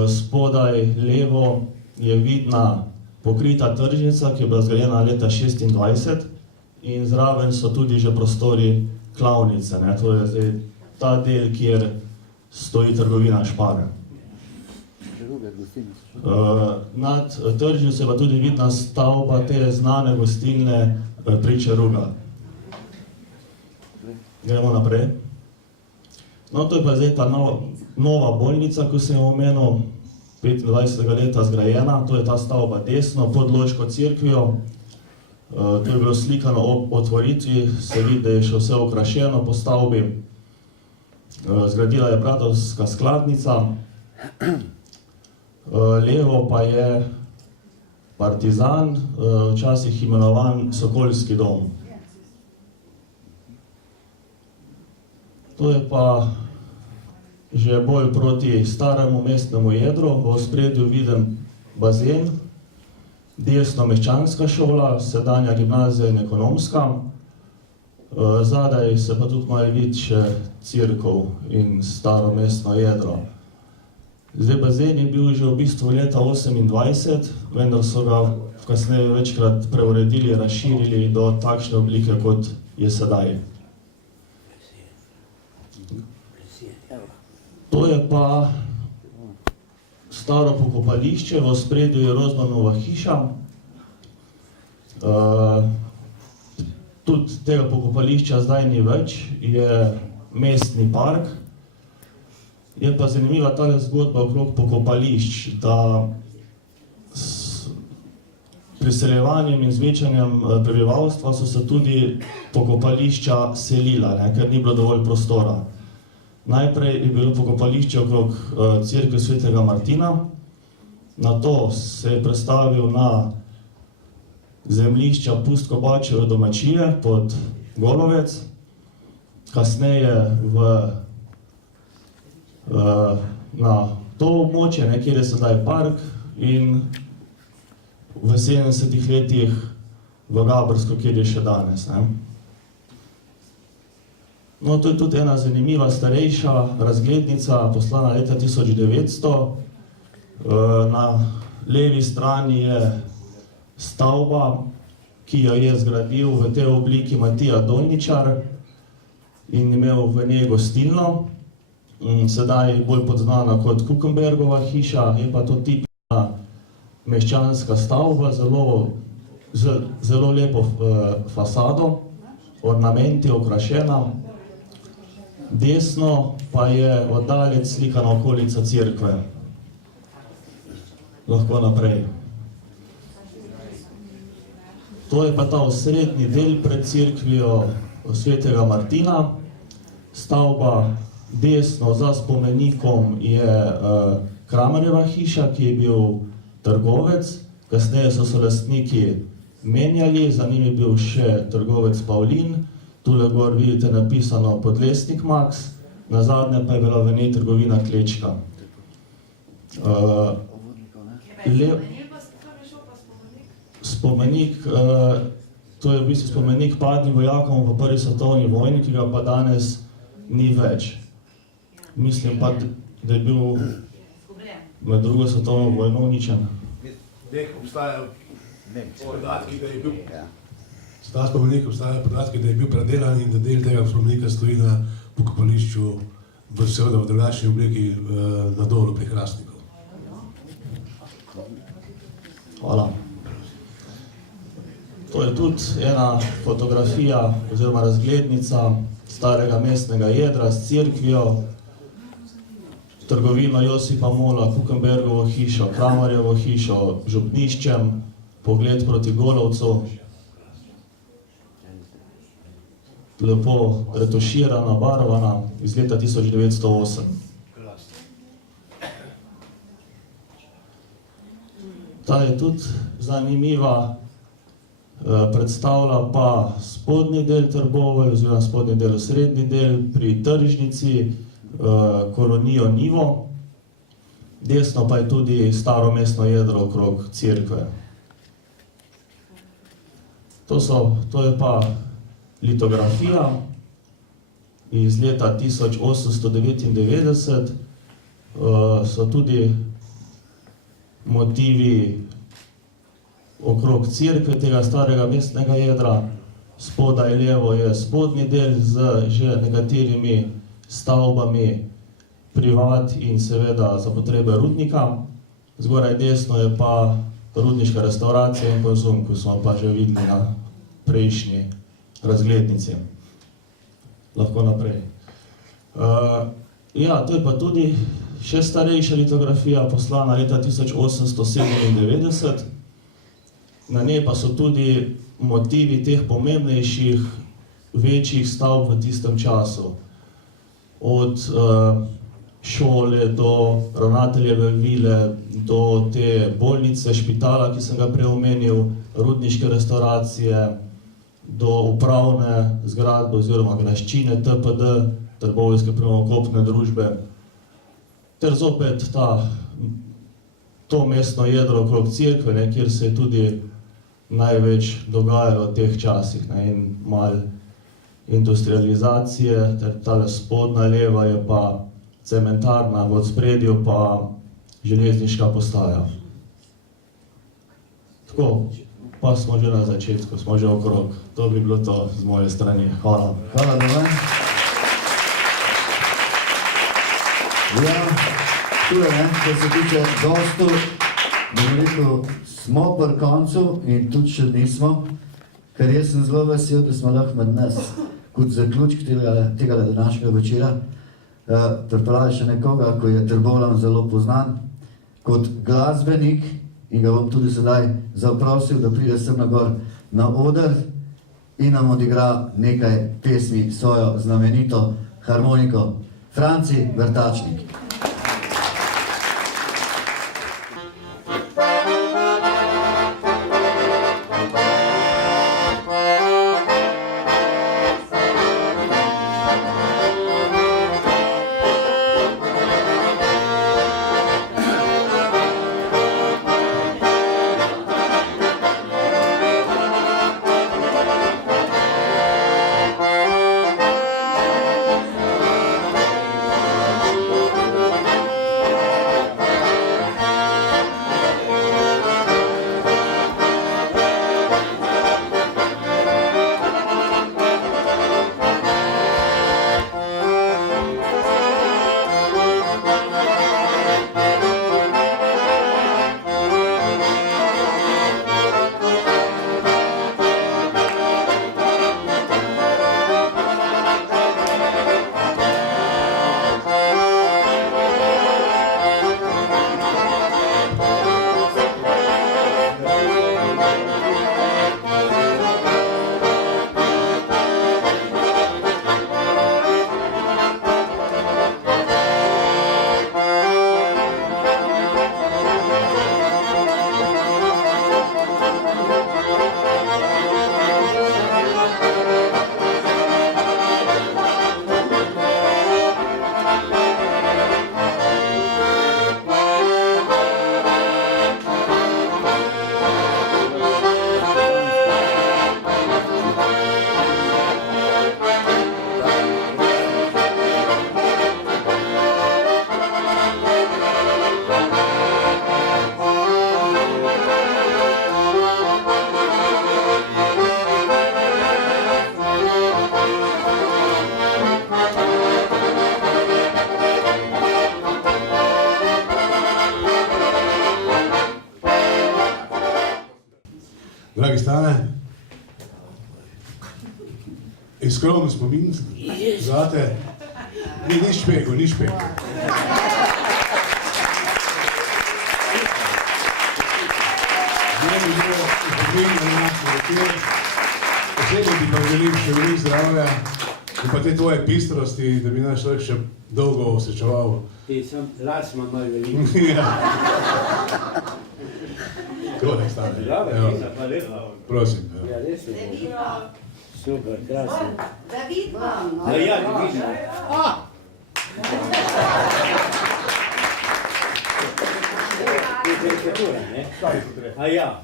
Spodaj levo je vidna pokrita tržnica, ki je bila zgrajena leta 1926 in zraven so tudi že prostori klavnice, ne? To je zdaj ta del, kjer stoji trgovina Špare. Nad tržnico je pa tudi vidna stavba te znane gostilne Priče Ruga. Gremo naprej. No, to je pa zdaj ta nova bolnica, ko sem jo omenil, 25. leta zgrajena, to je ta stavba desno, pod Loško cerkvijo. To je bilo slikano ob otvoritvi, se vidi, da je še vse okrašeno po stavbi. Zgradila je Bratovska skladnica. Levo pa je Partizan, včasih imenovan Sokolski dom. To je pa že bolj proti staremu mestnemu jedru, v ospredju viden bazen, desno meščanska šola, sedanja gimnazija in ekonomska, zadaj se pa tudi malo vidi še cerkev in staro mestno jedro. Zdaj, bazen je bil že v bistvu leta 1928, vendar so ga kasneje večkrat preuredili, razširili do takšne oblike, kot je sedaj. To je pa staro pokopališče, v ospredju je Rozmanova hiša. Tudi tega pokopališča zdaj ni več, je mestni park. Je pa zanimiva tale zgodba okrog pokopališč, da s priseljevanjem in zvečanjem prebivalstva so se tudi pokopališča selila, ne, ker ni bilo dovolj prostora. Najprej je bilo pokopališče okrog cerkve svetega Martina, nato se je prestavil na zemljišča Pustkobačeve domačije pod Golovec, kasneje na to območje, kjer je sedaj park, in v 70-ih letih v Gabrsko, kjer je še danes. Ne. No, to je tudi ena zanimiva starejša razglednica, poslana leta 1900. Na levi strani je stavba, ki jo je zgradil v tej obliki Matija Dolničar in imel v njej gostilno. Sedaj je bolj podznana kot Kukenbergova hiša, je pa to tipična meščanska stavba, zelo lepo fasado, ornamenti, okrašena. desno pa je oddalec slikana okolica cerkve. Lahko naprej. To je pa ta osrednji del pred cerkvijo svetega Martina. Stavba desno za spomenikom je Kramerjeva hiša, ki je bil trgovec. Kasneje so se lastniki menjali, za njim je bil še trgovec Pavlin. Tule gor vidite napisano Podlesnik Max, nazadnje pa je bila v njej trgovina Klečka. Spomenik, to je v bistvu spomenik padnim vojakom v prvi svetovni vojni, ki ga pa danes ni več. Mislim pa, da je bil med drugo svetovno vojno uničen. Obstajajo podatki, da je bil ta spomenik, obstajajo podatki, da je bil predelan in da del tega spomenika stoji na pokopališču seveda v drugačni obliki na dolu pri Hrastniku. Hvala. To je tudi ena fotografija oziroma razglednica starega mestnega jedra s cerkvijo, trgovino Josipa Mola, Kukenbergovo hišo, Kramarjevo hišo, župniščem, pogled proti Golovcu. Lepo retuširana, barvana, iz leta 1908. Ta je tudi zanimiva, predstavlja pa spodnji del Trbovelj, oziroma spodnji del, srednji del pri tržnici, kolonijo Nivo. Desno pa je tudi staro mestno jedro okrog cerkve. To je pa litografija iz leta 1899. So tudi motivi okrog cerkve tega starega mestnega jedra. Spodaj levo je spodnji del z že nekaterimi stavbami privat in seveda za potrebe rudnika. Zgoraj desno je pa rudniška restauracija in konzum, ko smo pa že videli na prejšnji razglednici. Lahko naprej. Ja, to je pa tudi še starejša litografija, poslana leta 1897. Na njej pa so tudi motivi teh pomembnejših, večjih stavb v tistem času. Od šole do ravnateljeve vile, do te bolnice, špitala, ki sem ga prej omenil, rudniške restauracije, do upravne zgradbe oziroma graščine TPD, Trboveljske premogovkopne družbe, ter zopet to mestno jedro okrog cerkve, kjer se je tudi največ dogajalo v teh časih, in malo industrializacije, ter tale spodnja leva je pa cementarna, v odspredju pa železniška postaja. Tako, pa smo že na začetku, smo že okrog. To bi bilo to z moje strani. Hvala. Hvala, Domen. Ja, tule, ko se tiče gostov, bom rekel, smo pri koncu in tudi še nismo, ker jaz sem zelo vesel, da smo lahko med nas kot zaključek tega današnjega večera pripravili še nekoga, ko je Trboveljčan zelo poznan kot glasbenik, in ga bom tudi sedaj zaprosil, da pride sem na gor na oder in nam odigra nekaj pesmi svojo znamenito harmoniko. Franci Vrtačnik. Dragi Stane, in skromen spomin zate, ni špego, ni špego. Meni je spomin na naš večer, posebej ti pa želim še veliko zdravja in pa te tvoje pistrosti, da bi naš človek še dolgo osrečeval. Ti sem las imam malo veliko. Ja. Kodek Stane. Evo, prosim. Evo. Ja, res je. Super, krasno. Da vidimo. No ja, da vidim. To je karikatura, ne? A ja.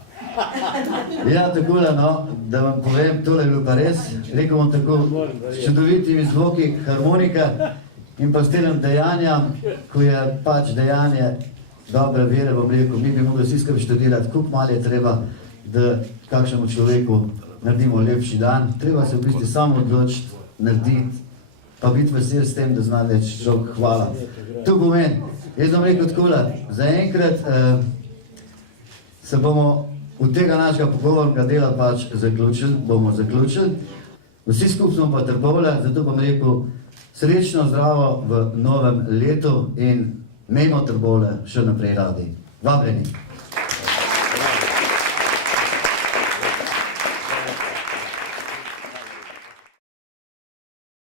Ja, takole, no, da vam povem, tole je bilo pa res, rekel bom tako, s čudovitimi zvoki harmonika in pa s tem dejanjem, ko je pač dejanje dobre vere, bom rekel, mi bi mogli vsi skupaj študirati, koliko malo je treba, da kakšnemu človeku naredimo lepši dan. Treba se v bistvu samo odločiti, narediti, pa biti vesel s tem, da zna reči človek hvala. To pomeni, jaz bom rekel takole, zaenkrat se bomo od tega našega pogovornega dela pač bomo zaključili. Vsi skupaj smo pa Trbovlje, zato bom rekel srečno, zdravo v novem letu in imejmo Trbovlje še naprej radi. Vabljeni!